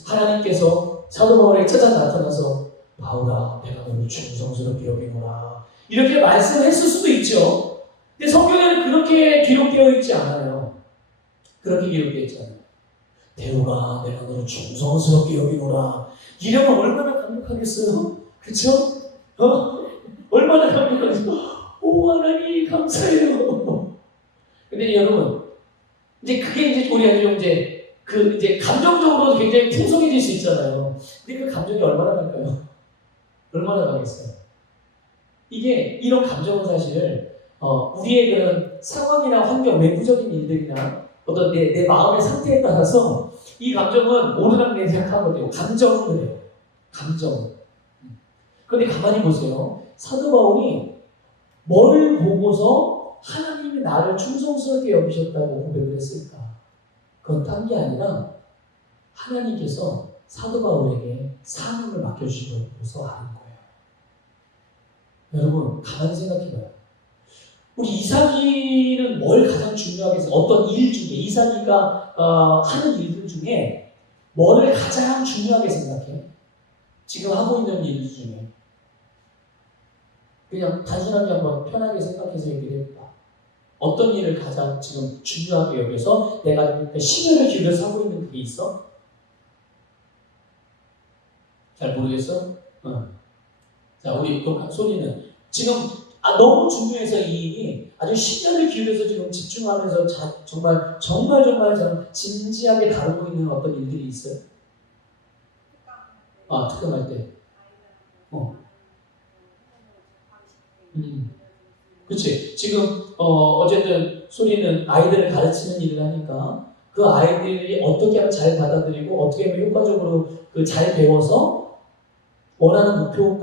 하나님께서 사도 바울에게 찾아 나타나서 바울아 내가 너를 충성스럽게 여기노라 이렇게 말씀했을 수도 있죠. 근데 성경에는 그렇게 기록되어 있지 않아요. 그렇게 기록되어 있지 않아요. 대우가 내가 너를 충성스럽게 여기노라 이러면 얼마나 감격하겠어요? 그쵸? 얼마나 감격하겠어요? 오 하나님 감사해요. 근데 여러분 이제 그게 이제 우리가 좀 이제 감정적으로 굉장히 풍성해질 수 있잖아요. 근데 그 감정이 얼마나 갈까요? 얼마나 가겠어요? 이게 이런 감정은 사실 우리의 그런 상황이나 환경, 외부적인 일들이나 어떤 내 마음의 상태에 따라서 이 감정은 오르락내리락 하거든요. 감정은 그래요. 감정은. 그런데 가만히 보세요. 사도 바울이 뭘 보고서 하나님이 나를 충성스럽게 여기셨다고 고백을 했을까? 그건 딴 게 아니라 하나님께서 사도 바울에게 사명을 맡겨주신 것으로서 아는 거예요. 여러분 가만히 생각해봐요. 우리 이삭이는 뭘 가장 중요하게 해서 어떤 일 중에 이삭이가 하는 일들 중에 뭐를 가장 중요하게 생각해? 지금 하고 있는 일 중에 그냥 단순하게 한번 편하게 생각해서 얘기를 해볼까? 어떤 일을 가장 지금 중요하게 여겨서 내가 심혈을 기울여서 하고 있는 그게 있어? 잘 모르겠어? 자, 우리 소리는 지금 너무 중요해서 이 일이 아주 심혈을 기울여서 지금 집중하면서 정말 진지하게 다루고 있는 어떤 일들이 있어요? 특강할 때. 그렇지. 지금 어쨌든 소리는 아이들을 가르치는 일을 하니까 그 아이들이 어떻게 하면 잘 받아들이고 어떻게 하면 효과적으로 잘 배워서 원하는 목표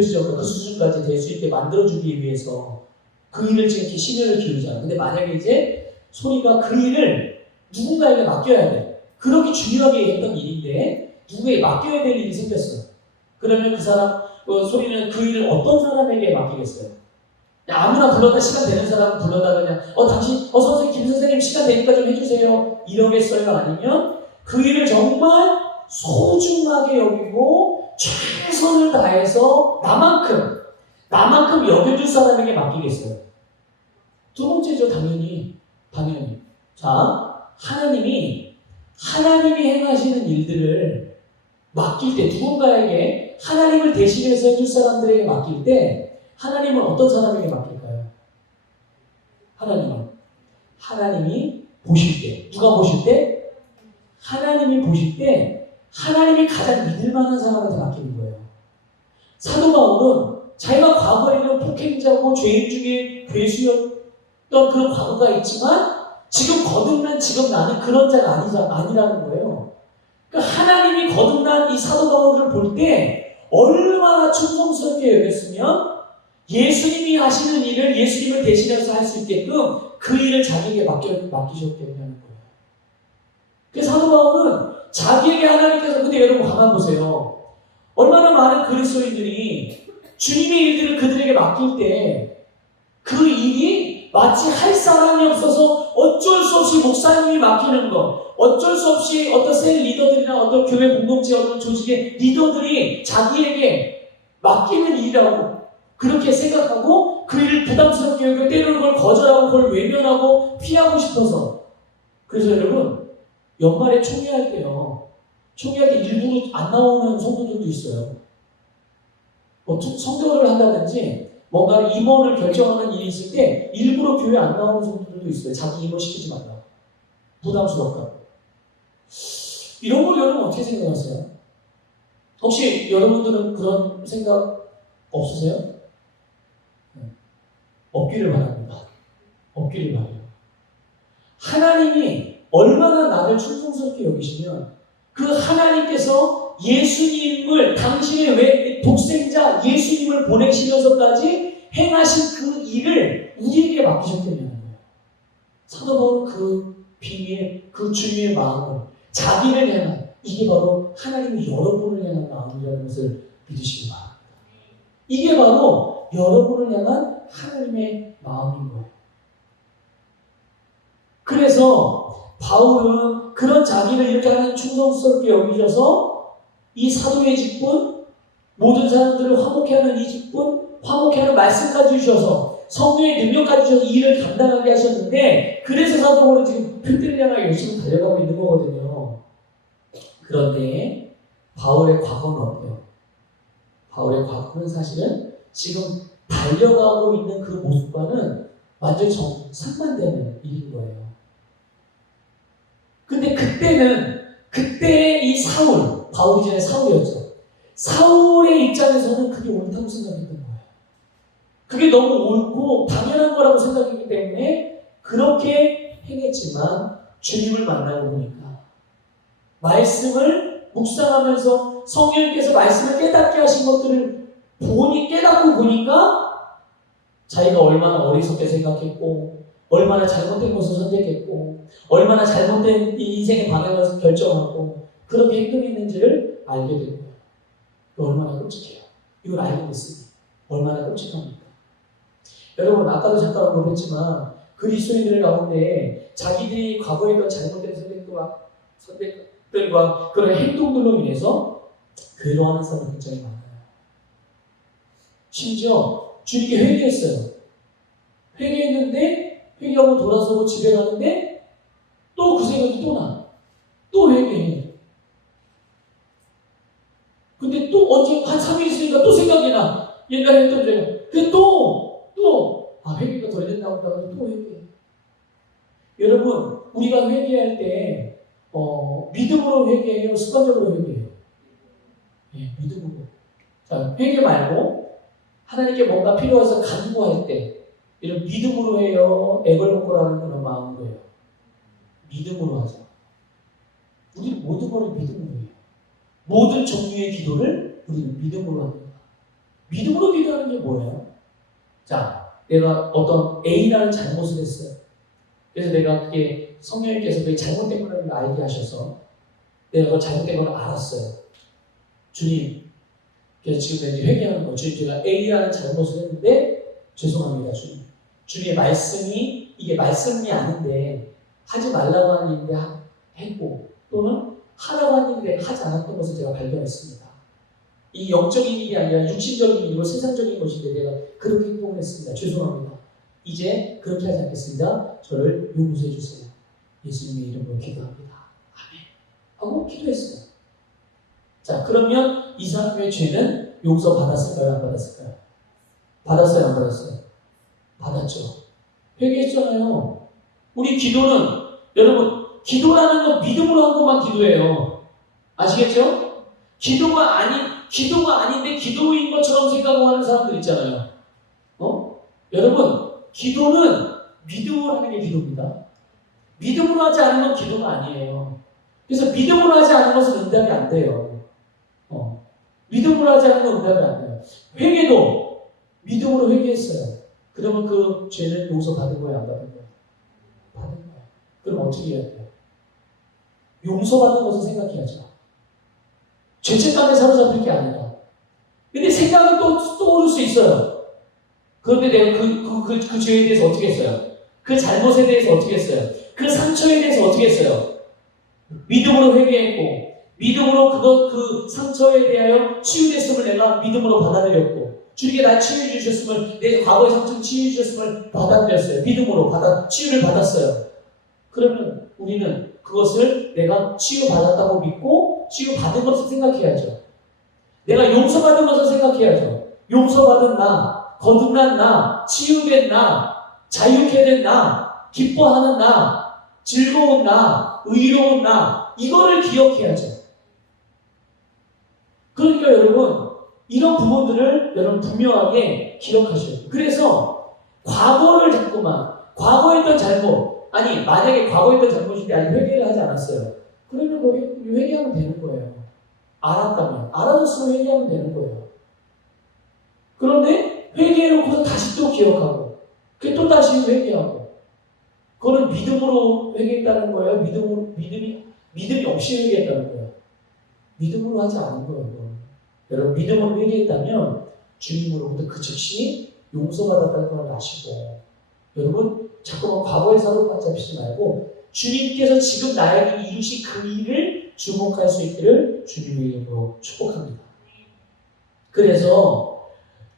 지점과 그 수준까지 될 수 있게 만들어주기 위해서 그 일을 지금 이렇게 심혈을 기울이잖아. 근데 만약에 이제 소리가 그 일을 누군가에게 맡겨야 돼. 그렇게 중요하게 했던 일인데 누구에게 맡겨야 될 일이 생겼어. 그러면 그 사람 소리는 그 일을 어떤 사람에게 맡기겠어요? 아무나 불러다 시간 되는 사람 불러다 그냥 당신 선생님 김 선생님 시간 되니까 좀 해주세요 이러겠어요? 아니면 그 일을 정말 소중하게 여기고 최선을 다해서 나만큼 여겨줄 사람에게 맡기겠어요? 두 번째죠. 당연히 자 하나님이 행하시는 일들을 맡길 때 누군가에게 하나님을 대신해서 해줄 사람들에게 맡길 때 하나님은 어떤 사람에게 맡길까요? 하나님이 보실 때 누가 보실 때? 하나님이 보실 때 하나님이 가장 믿을 만한 사람한테 맡기는 거예요. 사도 바울은 자기가 과거에는 폭행자고 죄인 중에 괴수였던 그런 과거가 있지만 지금 거듭난 지금 나는 그런 자가 아니라는 거예요. 그러니까 하나님이 거듭난 이 사도 바울을 볼 때 얼마나 충성스럽게 여겼으면 예수님이 하시는 일을 예수님을 대신해서 할 수 있게끔 그 일을 자기에게 맡기셨겠냐는 거예요. 그래서 사도 바울은 자기에게 하나님께서 근데 여러분 가만 보세요. 얼마나 많은 그리스도인들이 주님의 일들을 그들에게 맡길 때 그 일이 마치 할 사람이 없어서 어쩔 수 없이 목사님이 맡기는 것, 어쩔 수 없이 어떤 셀 리더들이나 어떤 교회 공동체 어떤 조직의 리더들이 자기에게 맡기는 일이라고 그렇게 생각하고 그 일을 부담스럽게 여기고 때로는 그걸 거절하고 그걸 외면하고 피하고 싶어서. 그래서 여러분 연말에 총회할 때 일부러 안 나오는 성도들도 있어요. 성교를 한다든지 뭔가 임원을 결정하는 일이 있을 때 일부러 교회 안 나오는 성도들도 있어요. 자기 임원 시키지 말라고. 부담스럽다고. 이런 걸 여러분 어떻게 생각하세요? 혹시 여러분들은 그런 생각 없으세요? 없기를 바랍니다. 없기를 바라요. 하나님이 얼마나 나를 충성스럽게 여기시면 그 하나님께서 예수님을 당신의 독생자 예수님을 보내시면서까지 행하신 그 일을 우리에게 맡기셨다는 거예요. 사도 바울은 그 비밀, 그 주님의 마음을 자기를 향한 이게 바로 하나님이 여러분을 향한 마음이라는 것을 믿으시기 바랍니다. 이게 바로 여러분을 향한 하나님의 마음인 거예요. 그래서 바울은 그런 자기를 이렇게 하는 충성스럽게 여기셔서 이 사도의 직분, 모든 사람들을 화목케 하는 이 직분, 화목케 하는 말씀까지 주셔서 성령의 능력까지 주셔서 이 일을 감당하게 하셨는데, 그래서 사도 바울은 지금 필리핀을 향하여 열심히 달려가고 있는 거거든요. 그런데 바울의 과거는 어때요? 바울의 과거는 사실은 지금 달려가고 있는 그 모습과는 완전히 상반되는 일인 거예요. 근데 그때 이 사울, 바울이 전에 사울이었죠. 사울의 입장에서는 그게 옳다고 생각했던 거예요. 그게 너무 옳고 당연한 거라고 생각했기 때문에 그렇게 행했지만, 주님을 만나고 보니까 말씀을 묵상하면서 성령께서 말씀을 깨닫게 하신 것들을 깨닫고 보니까 자기가 얼마나 어리석게 생각했고, 얼마나 잘못된 것을 선택했고, 얼마나 잘못된 인생의 방향을 결정하고 그렇게 행동했는지를 알게 된 거예요. 얼마나 끔찍해요. 이걸 알고 있으니 얼마나 끔찍합니까? 여러분, 아까도 잠깐 언급했지만 그리스도인들 가운데 자기들이 과거에 했던 잘못된 선택들과 그런 행동들로 인해서 괴로워하는 사람이 굉장히 많아요. 심지어 주님께 회개했어요. 회개했는데 회개하고 돌아서고 집에 가는데 또 그 생각이 또 나. 또 회개해. 근데 또 언제 한 3일 있으니까 또 생각이 나. 옛날에 했던 죄가. 근데 회개가 덜 된다고 하다가 또 회개해. 여러분, 우리가 회개할 때 믿음으로 회개해요? 습관적으로 회개해요? 네, 믿음으로. 자, 회개 말고 하나님께 뭔가 필요해서 간구할 때 이런 믿음으로 해요? 애걸복걸하는 그런 마음으로 해요? 믿음으로 하죠. 우리는 모든 것을 믿음으로 해요. 모든 종류의 기도를 우리는 믿음으로 합니다. 믿음으로 기도하는 게 뭐예요? 자, 내가 어떤 A라는 잘못을 했어요. 그래서 내가 그게 성령님께서 그게 잘못된 걸 알게 하셔서 내가 그 잘못된 걸 알았어요. 주님, 그래서 지금 내가 회개하는 거, 주님, 제가 A라는 잘못을 했는데 죄송합니다, 주님. 주님의 말씀이 이게 말씀이 아닌데 하지 말라고 하는 일인데 했고, 또는 하라고 하는 일인데 하지 않았던 것을 제가 발견했습니다. 이 영적인 일이 아니라 육신적인 일이고 세상적인 것인데 내가 그렇게 행동을 했습니다. 죄송합니다. 이제 그렇게 하지 않겠습니다. 저를 용서해 주세요. 예수님의 이름으로 기도합니다. 아멘. 하고 기도했어요. 자, 그러면 이 사람의 죄는 용서 받았을까요? 안 받았을까요? 받았어요? 안 받았어요? 받았죠. 회개했잖아요. 우리 기도는, 여러분, 기도라는 건 믿음으로 한 것만 기도해요. 아시겠죠? 기도가 아닌데 기도인 것처럼 생각하고 하는 사람들 있잖아요. 여러분, 기도는 믿음으로 하는 게 기도입니다. 믿음으로 하지 않은 건 기도가 아니에요. 그래서 믿음으로 하지 않은 것은 응답이 안 돼요. 믿음으로 하지 않은 건 응답이 안 돼요. 회개도 믿음으로 회개했어요. 그러면 그 죄는 용서받은 거예요, 안 받은 거예요? 받은 거예요. 그럼 어떻게 해야 돼요? 용서받는 것을 생각해야죠. 죄책감에 사로잡힐 게 아니라. 근데 생각은 또 떠오를 수 있어요. 그런데 내가 그 죄에 대해서 어떻게 했어요? 그 잘못에 대해서 어떻게 했어요? 그 상처에 대해서 어떻게 했어요? 믿음으로 회개했고, 믿음으로 그 상처에 대하여 치유됐음을 내가 믿음으로 받아들였고, 주님께 날 치유해 주셨음을, 내 과거의 상처를 치유해 주셨음을 받아들였어요. 믿음으로 치유를 받았어요. 그러면 우리는 그것을 내가 치유받았다고 믿고 치유받은 것을 생각해야죠. 내가 용서받은 것을 생각해야죠. 용서받은 나, 거듭난 나, 치유된 나, 자유케 된 나, 기뻐하는 나, 즐거운 나, 의로운 나, 이거를 기억해야죠. 그러니까 여러분, 이런 부분들을 여러분 분명하게 기억하셔야 돼요. 그래서 과거를 자꾸만, 과거에 했던 잘못, 만약에 과거에 했던 잘못인데 아직 회개를 하지 않았어요. 그러면 거기 회개하면 되는 거예요. 알았다면, 알아줬으면 회개하면 되는 거예요. 그런데 회개해놓고서 다시 또 기억하고, 또 다시 회개하고, 그거는 믿음으로 회개했다는 거예요? 믿음이 없이 회개했다는 거예요? 믿음으로 하지 않은 거예요. 여러분, 믿음으로 회개했다면 주님으로부터 그 즉시 용서받았다는 걸 아시고, 여러분, 자꾸만 과거에 사로잡히지 말고 주님께서 지금 나에게 이루신 그 일을 주목할 수 있기를 주님의 이름으로 축복합니다. 그래서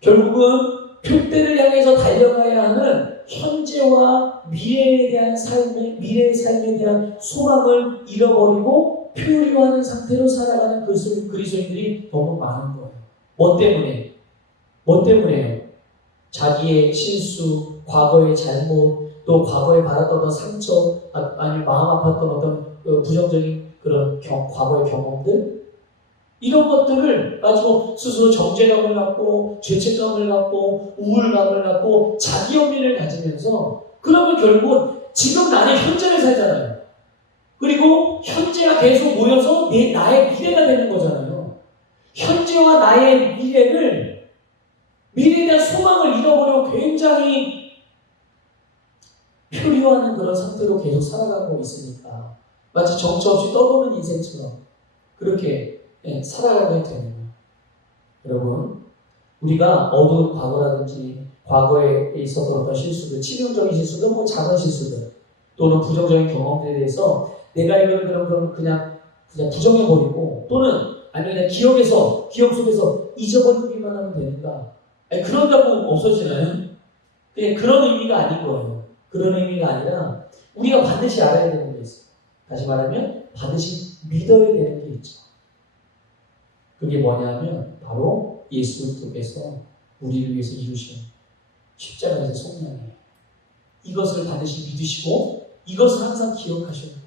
결국은 표대를 향해서 달려가야 하는 현재와 미래의 삶에 대한 소망을 잃어버리고 표류하는 상태로 살아가는 그리스도인들이 너무 많은 거예요. 뭐 때문에? 뭐 때문에요? 자기의 실수, 과거의 잘못, 또 과거에 받았던 어떤 상처, 아니면 마음 아팠던 어떤 부정적인 그런 과거의 경험들, 이런 것들을 가지고 스스로 정죄감을 갖고 죄책감을 갖고 우울감을 갖고 자기 연민을 가지면서, 그러면 결국은 지금 나는 현재를 살잖아요. 그리고 현재가 계속 모여서 나의 미래가 되는 거잖아요. 현재와 나의 미래에 대한 소망을 잃어버리고 굉장히 표류하는 그런 상태로 계속 살아가고 있으니까 마치 정처 없이 떠도는 인생처럼 그렇게 살아가게 되는 거예요. 여러분, 우리가 어두운 과거라든지 과거에 있었던 어떤 실수들, 치명적인 실수들, 뭐 작은 실수들, 또는 부정적인 경험들에 대해서 내가 이걸 그냥 부정해버리고, 또는 아니면 그냥 기억 속에서 잊어버리기만 하면 되는가? 아니, 그런다고 없어지나요? 그냥 그런 의미가 아닌 거예요. 그런 의미가 아니라 우리가 반드시 알아야 되는 게 있어요. 다시 말하면 반드시 믿어야 되는 게 있죠. 그게 뭐냐면 바로 예수 그리스도께서 우리를 위해서 이루신 십자가의 속량이에요. 이것을 반드시 믿으시고 이것을 항상 기억하셔야 돼요.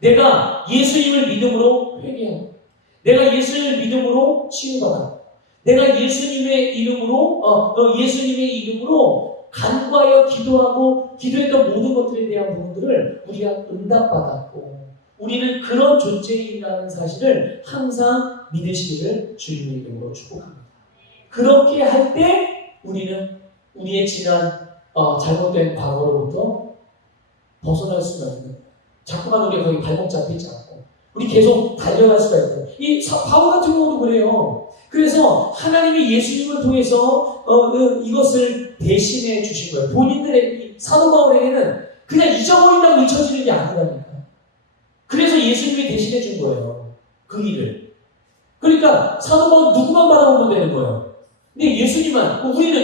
내가 예수님을 믿음으로 회개하고, 내가 예수님을 믿음으로 치유받아, 내가 예수님의 이름으로 간구하여 기도하고 기도했던 모든 것들에 대한 부분들을 우리가 응답받았고, 우리는 그런 존재인다는 사실을 항상 믿으시기를 주님의 이름으로 축복합니다. 그렇게 할 때 우리는 우리의 지난 잘못된 과거로부터 벗어날 수가 있는 거예요. 자꾸만 우리가 거기 발목 잡히지 않고 우리 계속 달려갈 수가 있는 거예요. 이 바울 같은 경우도 그래요. 그래서 하나님이 예수님을 통해서 이것을 대신해 주신 거예요. 본인들의 사도 바울에게는 그냥 잊어버린다고 잊혀지는 게 아니라니까. 그래서 예수님이 대신해 준 거예요. 그 일을. 그러니까 사도 바울 누구만 바라보면 되는 거예요. 근데 예수님만, 우리도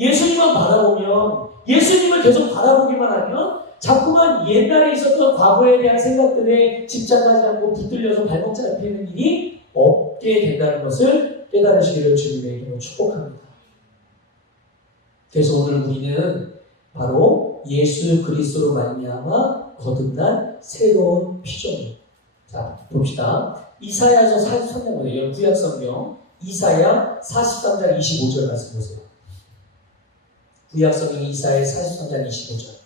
예수님만 바라보면, 예수님을 계속 바라보기만 하면 자꾸만 옛날에 있었던 과거에 대한 생각들에 집착하지 않고 붙들려서 발목 잡히는 일이 없게 된다는 것을 깨달으시기를 주님의 이름으로 축복합니다. 그래서 오늘 우리는 바로 예수 그리스도로 말미암아 거듭난 새로운 피조물. 자, 봅시다. 이사야서 43장이에요. 구약성경 이사야 43장 25절 말씀 보세요. 구약성경 이사야 43장 25절.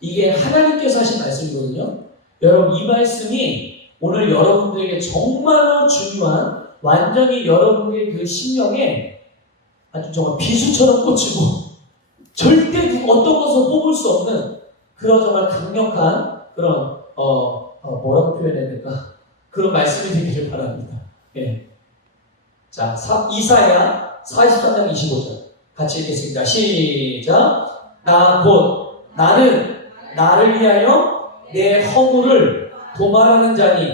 이게 하나님께서 하신 말씀이거든요. 여러분, 이 말씀이 오늘 여러분들에게 정말로 중요한, 완전히 여러분의 그 심령에 아주 정말 비수처럼 꽂히고 절대 어떤 것을 뽑을 수 없는 그런 정말 강력한 그런 뭐라고 표현해야 될까? 그런 말씀이 되기를 바랍니다. 예. 자, 이사야 43장 25절 같이 읽겠습니다. 시작. 나는 나를 위하여 내 허물을 도말하는 자니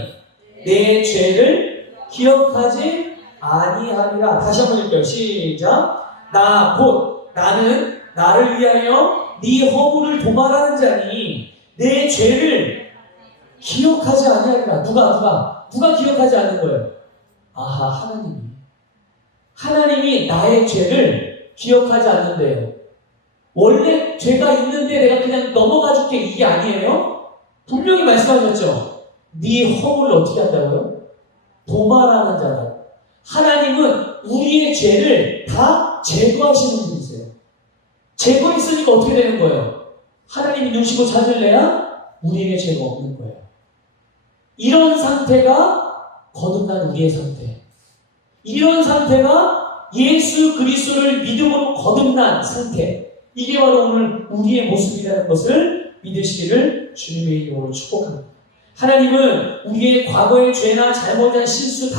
내 죄를 기억하지 아니하리라. 다시 한번 읽게요. 시작. 나는 나를 위하여 네 허물을 도말하는 자니 내 죄를 기억하지 아니하리라. 누가 기억하지 않는 거예요? 아하, 하나님이 나의 죄를 기억하지 않는데요. 원래 죄가 있는데 내가 그냥 넘어가 줄게, 이게 아니에요. 분명히 말씀하셨죠. 네 허물을 어떻게 한다고요? 도말하는 자다. 하나님은 우리의 죄를 다 제거하시는 분이세요. 제거했으니까 어떻게 되는 거예요? 하나님이 눈시고 찾을래야 우리에게 죄가 없는 거예요. 이런 상태가 거듭난 우리의 상태. 이런 상태가 예수 그리스도를 믿음으로 거듭난 상태. 이게 바로 오늘 우리의 모습이라는 것을 믿으시기를 주님의 이름으로 축복합니다. 하나님은 우리의 과거의 죄나 잘못한 실수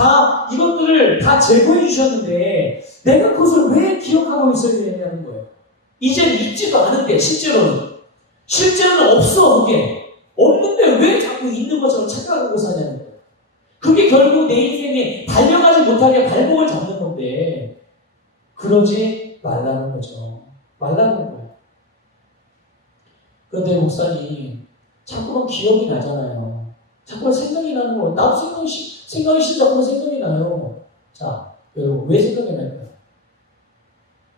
이것들을 다 제거해 주셨는데 내가 그것을 왜 기억하고 있어야 되냐는 거예요. 이젠 있지도 않은데 실제로는 없어. 그게 없는데 왜 자꾸 있는 것처럼 착각하고 사냐는 거예요. 그게 결국 내 인생에 달려가지 못하게 발목을 잡는 건데 그러지 말라는 거죠. 말라는 거예요. 그런데 목사님 자꾸만 기억이 나잖아요. 자꾸만 생각이 나는 거예요. 나도 생각이 자꾸만 생각이 나요. 자, 여러분 왜 생각이 날까요?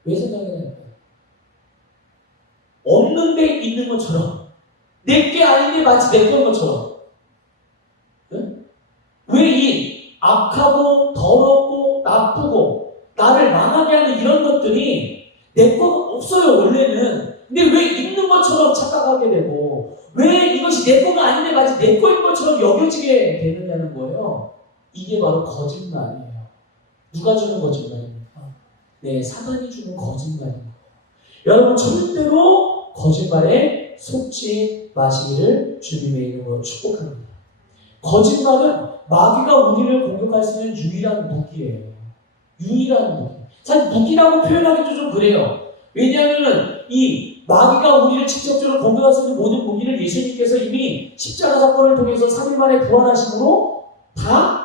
왜 생각이 날까요? 없는데 있는 것처럼 내게 아닌데 마치 내 건 것처럼 왜 이 악하고 더럽고 나쁘고 나를 망하게 하는 이런 것들이 내 건 없어요 원래는. 근데 왜 있는 것처럼 착각하게 되고 왜 이것이 내 거가 아닌데 마치 내 거인 것처럼 여겨지게 되느냐는 거예요. 이게 바로 거짓말이에요. 누가 주는 거짓말입니까? 네, 사단이 주는 거짓말입니다. 여러분 절대로 거짓말에 속지 마시기를 주님의 이름으로 축복합니다. 거짓말은 마귀가 우리를 공격할 수 있는 유일한 무기예요. 유일한 무기. 사실 무기라고 표현하기도 좀 그래요. 왜냐하면 이 마귀가 우리를 직접적으로 공격할 수 있는 모든 무기를 예수님께서 이미 십자가 사건을 통해서 3일 만에 부활하심으로 다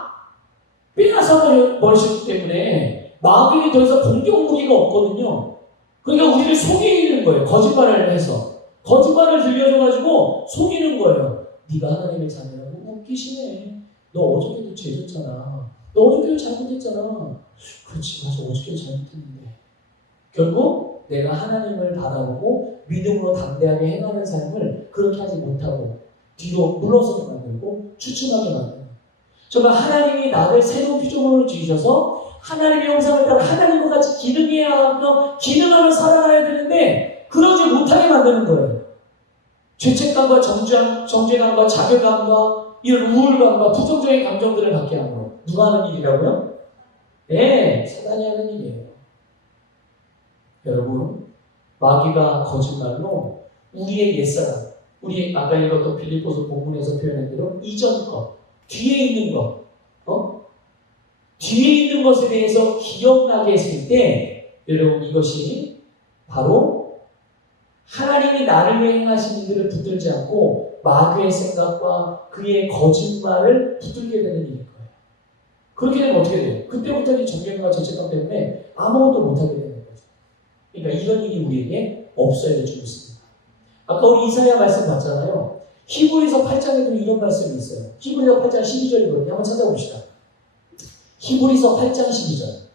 빼앗아 버리셨기 때문에 마귀는 더 이상 공격 무기가 없거든요. 그러니까 우리를 속이는 거예요. 거짓말을 해서. 거짓말을 들려줘가지고 속이는 거예요. 네가 하나님의 자녀라고 웃기시네. 너 어저께도 죄졌잖아. 너 어저께도 잘못했잖아. 그렇지, 맞아. 어저께도 잘못했는데. 결국 내가 하나님을 바라보고 믿음으로 담대하게 행하는 삶을 그렇게 하지 못하고 뒤로 물러서게 만들고 추측하게 만들고 정말 하나님이 나를 새로운 피조물로 지으셔서 하나님의 형상을 따라 하나님과 같이 기능하며 살아가야 되는데 그러지 못하게 만드는 거예요. 죄책감과 정죄감과 자괴감과 이런 우울감과 부정적인 감정들을 갖게 하는 거예요. 누가 하는 일이라고요? 네, 사단이 하는 일이에요. 여러분, 마귀가 거짓말로 우리의 옛사람, 우리 아까 읽었던 빌립보서 본문에서 표현한 대로 이전 것, 뒤에 있는 것, 뒤에 있는 것에 대해서 기억나게 했을 때 여러분 이것이 바로 하나님이 나를 위해 행하신 일들을 붙들지 않고 마귀의 생각과 그의 거짓말을 붙들게 되는 일일 거예요. 그렇게 되면 어떻게 돼요? 그때부터는 정죄감과 죄책감 때문에 아무것도 못하게 되는 거죠. 그러니까 이런 일이 우리에게 없어야 될 줄 믿습니다. 아까 우리 이사야 말씀 봤잖아요. 히브리서 8장에도 이런 말씀이 있어요. 히브리서 8장 12절이거든요. 한번 찾아봅시다. 히브리서 8장 12절.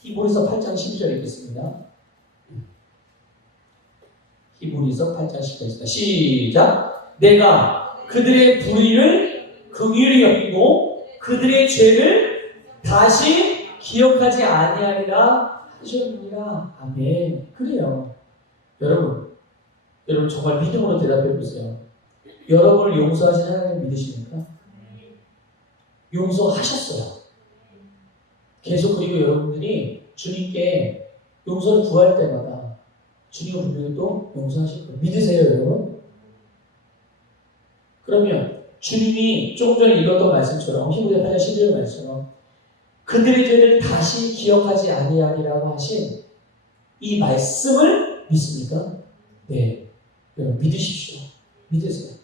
히브리서 8장 12절 읽겠습니다. 히브리서 8장 12절입니다. 시작! 내가 그들의 불의를 긍휼히 여기고 그들의 죄를 다시 기억하지 아니하리라 하셨느니라. 아멘. 그래요. 여러분 정말 믿음으로 대답해 보세요. 여러분을 용서하신 하나님 믿으십니까? 용서하셨어요. 계속. 그리고 여러분들이 주님께 용서를 구할 때마다 주님은 분명히 또 용서하실 거예요. 믿으세요, 여러분? 그러면 주님이 조금 전에 읽었던 말씀처럼 히브리서 8장 11절 말씀처럼 그들의 죄를 다시 기억하지 아니하리라고 하신 이 말씀을 믿습니까? 네. 여러분 믿으십시오. 믿으세요.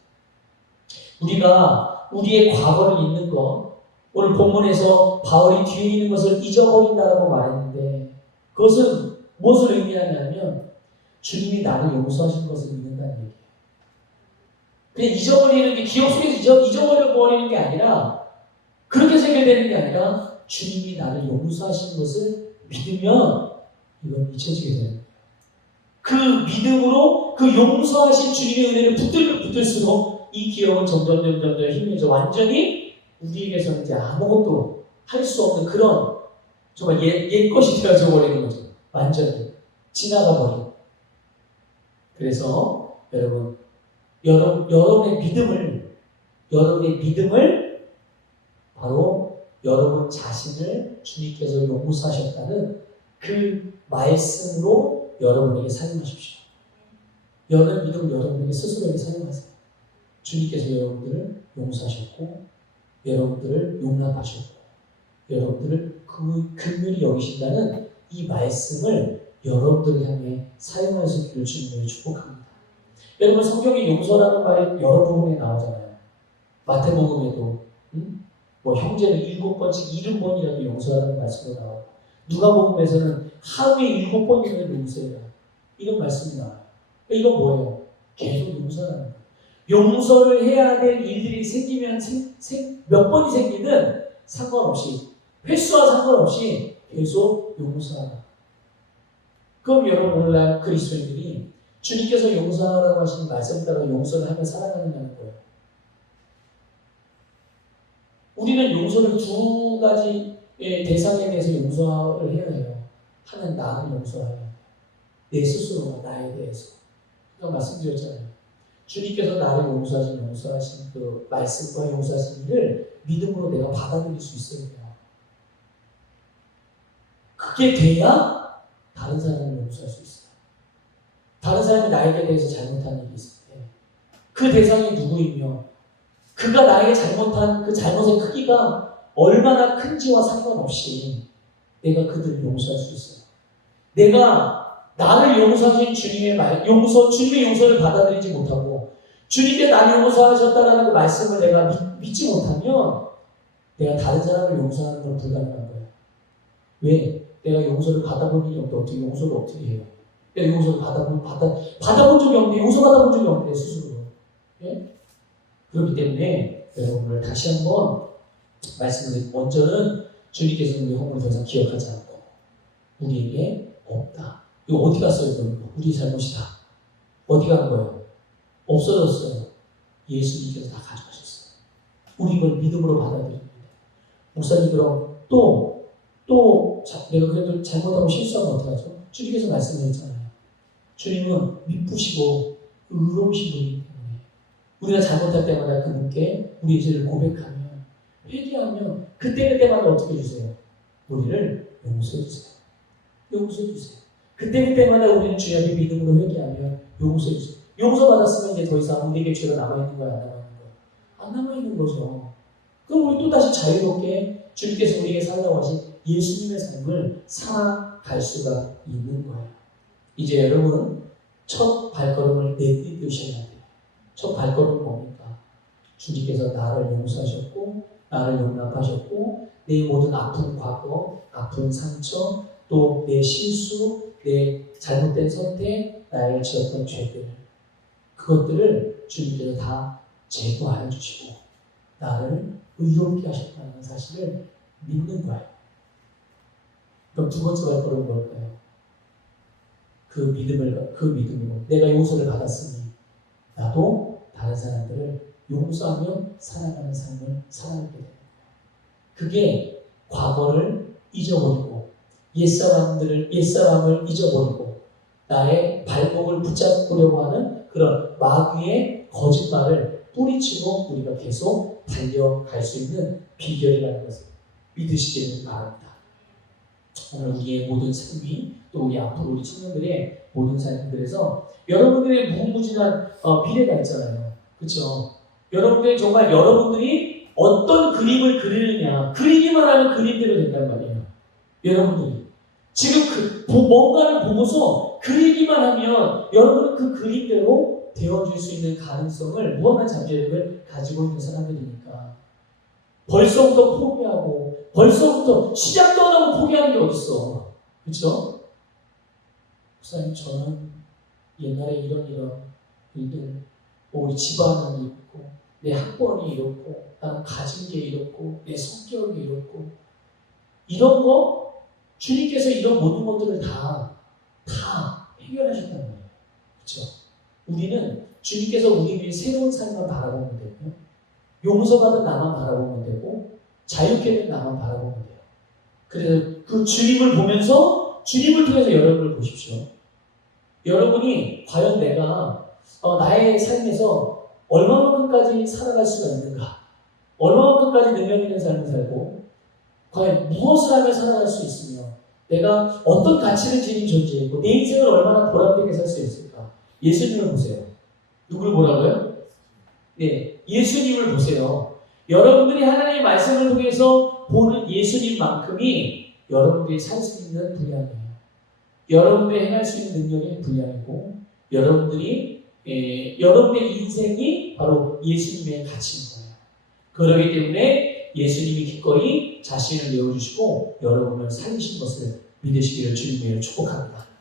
우리가 우리의 과거를 잊는 것, 오늘 본문에서 바울이 뒤에 있는 것을 잊어버린다라고 말했는데 그것은 무엇을 의미하냐면 주님이 나를 용서하신 것을 믿는다는 얘기예요. 그냥 잊어버리는 게 기억 속에서 잊어버리는 게 아니라 그렇게 생각되는 게 아니라 주님이 나를 용서하신 것을 믿으면 이건 잊혀지게 되는 거예요. 그 믿음으로 그 용서하신 주님의 은혜를 붙들면 붙들수록 이 기억은 점점 힘들어져 완전히 우리에게서는 이제 아무것도 할 수 없는 그런 정말 옛 것이 되어져 버리는 거죠. 완전히 지나가 버리고. 그래서 여러분의 믿음을 바로 여러분 자신을 주님께서 용서하셨다는 그 말씀으로 여러분에게 사용하십시오. 여러분 믿음을 여러분에게 스스로에게 사용하세요. 주님께서 여러분들을 용서하셨고 여러분들을 용납하셨고 여러분들을 그 긍휼히 여기신다는 이 말씀을 여러분들을 향해 사용하시기를 주님을 축복합니다. 여러분 성경에 용서라는 말이 여러 부분에 나오잖아요. 마태복음에도 뭐 형제를 7번씩 70번이라도 용서하라는 말씀도 나오고 누가복음에서는 하루에 7번이라도 용서해라 이런 말씀이 나와요. 이건 뭐예요? 계속 용서하는 거예요. 용서를 해야 될 일들이 생기면 몇 번이 생기든 상관없이 횟수와 상관없이 계속 용서하라. 그럼 여러분 오늘날 그리스도인들이 주님께서 용서하라고 하시는 말씀 따라 용서를 하며 살아가는다는 거예요. 우리는 용서를 두 가지의 대상에 대해서 용서를 해야 해요. 하나는 나를 용서해야 해요. 내 스스로가 나에 대해서. 제가 말씀드렸잖아요. 주님께서 나를 용서하신 그 말씀과 용서하신 일을 믿음으로 내가 받아들일 수 있어야 돼요. 그게 돼야 다른 사람을 용서할 수 있어요. 다른 사람이 나에게 대해서 잘못한 일이 있을 때 그 대상이 누구이며 그가 나에게 잘못한 그 잘못의 크기가 얼마나 큰지와 상관없이 내가 그들을 용서할 수 있어요. 내가 나를 용서하신 주님의 용서를 받아들이지 못하고 주님께 나를 용서하셨다라는 그 말씀을 내가 믿지 못하면 내가 다른 사람을 용서하는 건 불가능한 거예요. 왜? 내가 용서를 받아본 일이 없는데 어떻게 용서를 어떻게 해요? 내가 용서를 받아본 적이 없는데 용서받아본 적이 없는데 스스로. 예? 그렇기 때문에 여러분을 다시 한번 말씀드리면 먼저는 주님께서 우리 허물을 더 이상 기억하지 않고 우리에게 없다. 이거 어디 갔어요? 여러분? 우리 잘못이다. 어디 간 거예요? 없어졌어요. 예수님께서 다 가져가셨어요. 우리 이걸 믿음으로 받아들입니다. 목사님 그럼 내가 그래도 잘못하고 실수하면 어떡하죠? 주님께서 말씀하셨잖아요. 주님은 미쁘시고 의로우신 분이기 때문에 우리가 잘못할 때마다 그분께 우리의 죄를 고백하면 회개하면 그때마다 어떻게 해주세요? 우리를 용서해주세요. 용서해주세요. 그때마다 우리는 주의 앞에 믿음으로 회개하면 용서해주세요. 용서받았으면 이제 더 이상 우리에게 죄가 남아있는 거야, 안 남아있는 거야? 안 남아있는 거죠. 그럼 우리 또다시 자유롭게 주님께서 우리에게 살라고 하신 예수님의 삶을 살아갈 수가 있는 거예요. 이제 여러분 첫 발걸음을 내딛으셔야 돼요. 첫 발걸음은 뭡니까? 주님께서 나를 용서하셨고 나를 용납하셨고 내 모든 아픈 과거, 아픈 상처, 또 내 실수, 내 잘못된 선택, 나의 지었던 죄들 그것들을 주님께서 다 제거하여 주시고 나를 의롭게 하셨다는 사실을 믿는 거예요. 그럼 두 번째 발걸음은 뭘까요? 그 믿음으로 내가 용서를 받았으니 나도 다른 사람들을 용서하며 살아가는 삶을 살아가게 됩니다. 그게 과거를 잊어버리고 옛사람을 잊어버리고 나의 발목을 붙잡으려고 하는 그런 마귀의 거짓말을 뿌리치고 우리가 계속 달려갈 수 있는 비결이라는 것을 믿으시기를 바랍니다. 오늘 우리의 모든 삶이 또 우리 앞으로 우리 청년들의 모든 삶들에서 여러분들의 무궁무진한 미래가 있잖아요. 그렇죠? 여러분들이 어떤 그림을 그리느냐 그리기만 하면 그림대로 된단 말이에요. 여러분들이 지금 뭔가를 보고서 그리기만 하면 여러분은 그 그림대로 되어줄 수 있는 가능성을 무한한 잠재력을 가지고 있는 사람들이니까 벌써부터 포기하고 벌써부터 시작도 안 하고 포기하는 게 어딨어. 그렇죠? 목사님 저는 옛날에 이런 일들 우리 집안이 이렇고 내 학번이 이렇고 나는 가진 게 이렇고 내 성격이 이렇고 이런 거 주님께서 이런 모든 것들을 다 해결하셨단 말이에요. 그렇죠? 우리는 주님께서 우리 위해 새로운 삶만 바라보면 되고요. 용서받은 나만 바라보면 되고 자유케 된 나만 바라보면 돼요. 그래서 그 주님을 보면서 주님을 통해서 여러분을 보십시오. 여러분이 과연 내가 나의 삶에서 얼마만큼까지 살아갈 수가 있는가? 얼마만큼까지 능력 있는 삶을 살고 과연 무엇을 하며 살아갈 수 있으며 내가 어떤 가치를 지닌 존재이고 내 인생을 얼마나 보람되게 살 수 있을까? 예수님을 보세요. 누구를 보라고요? 네, 예수님을 보세요. 여러분들이 하나님의 말씀을 통해서 보는 예수님만큼이 여러분들이 살 수 있는 분량이에요. 여러분들이 행할 수 있는 능력의 분량이고 여러분의 인생이 바로 예수님의 가치인 거예요. 그렇기 때문에 예수님이 기꺼이 자신을 내어주시고 여러분을 살리신 것을 믿으시기를 주님의 축복합니다.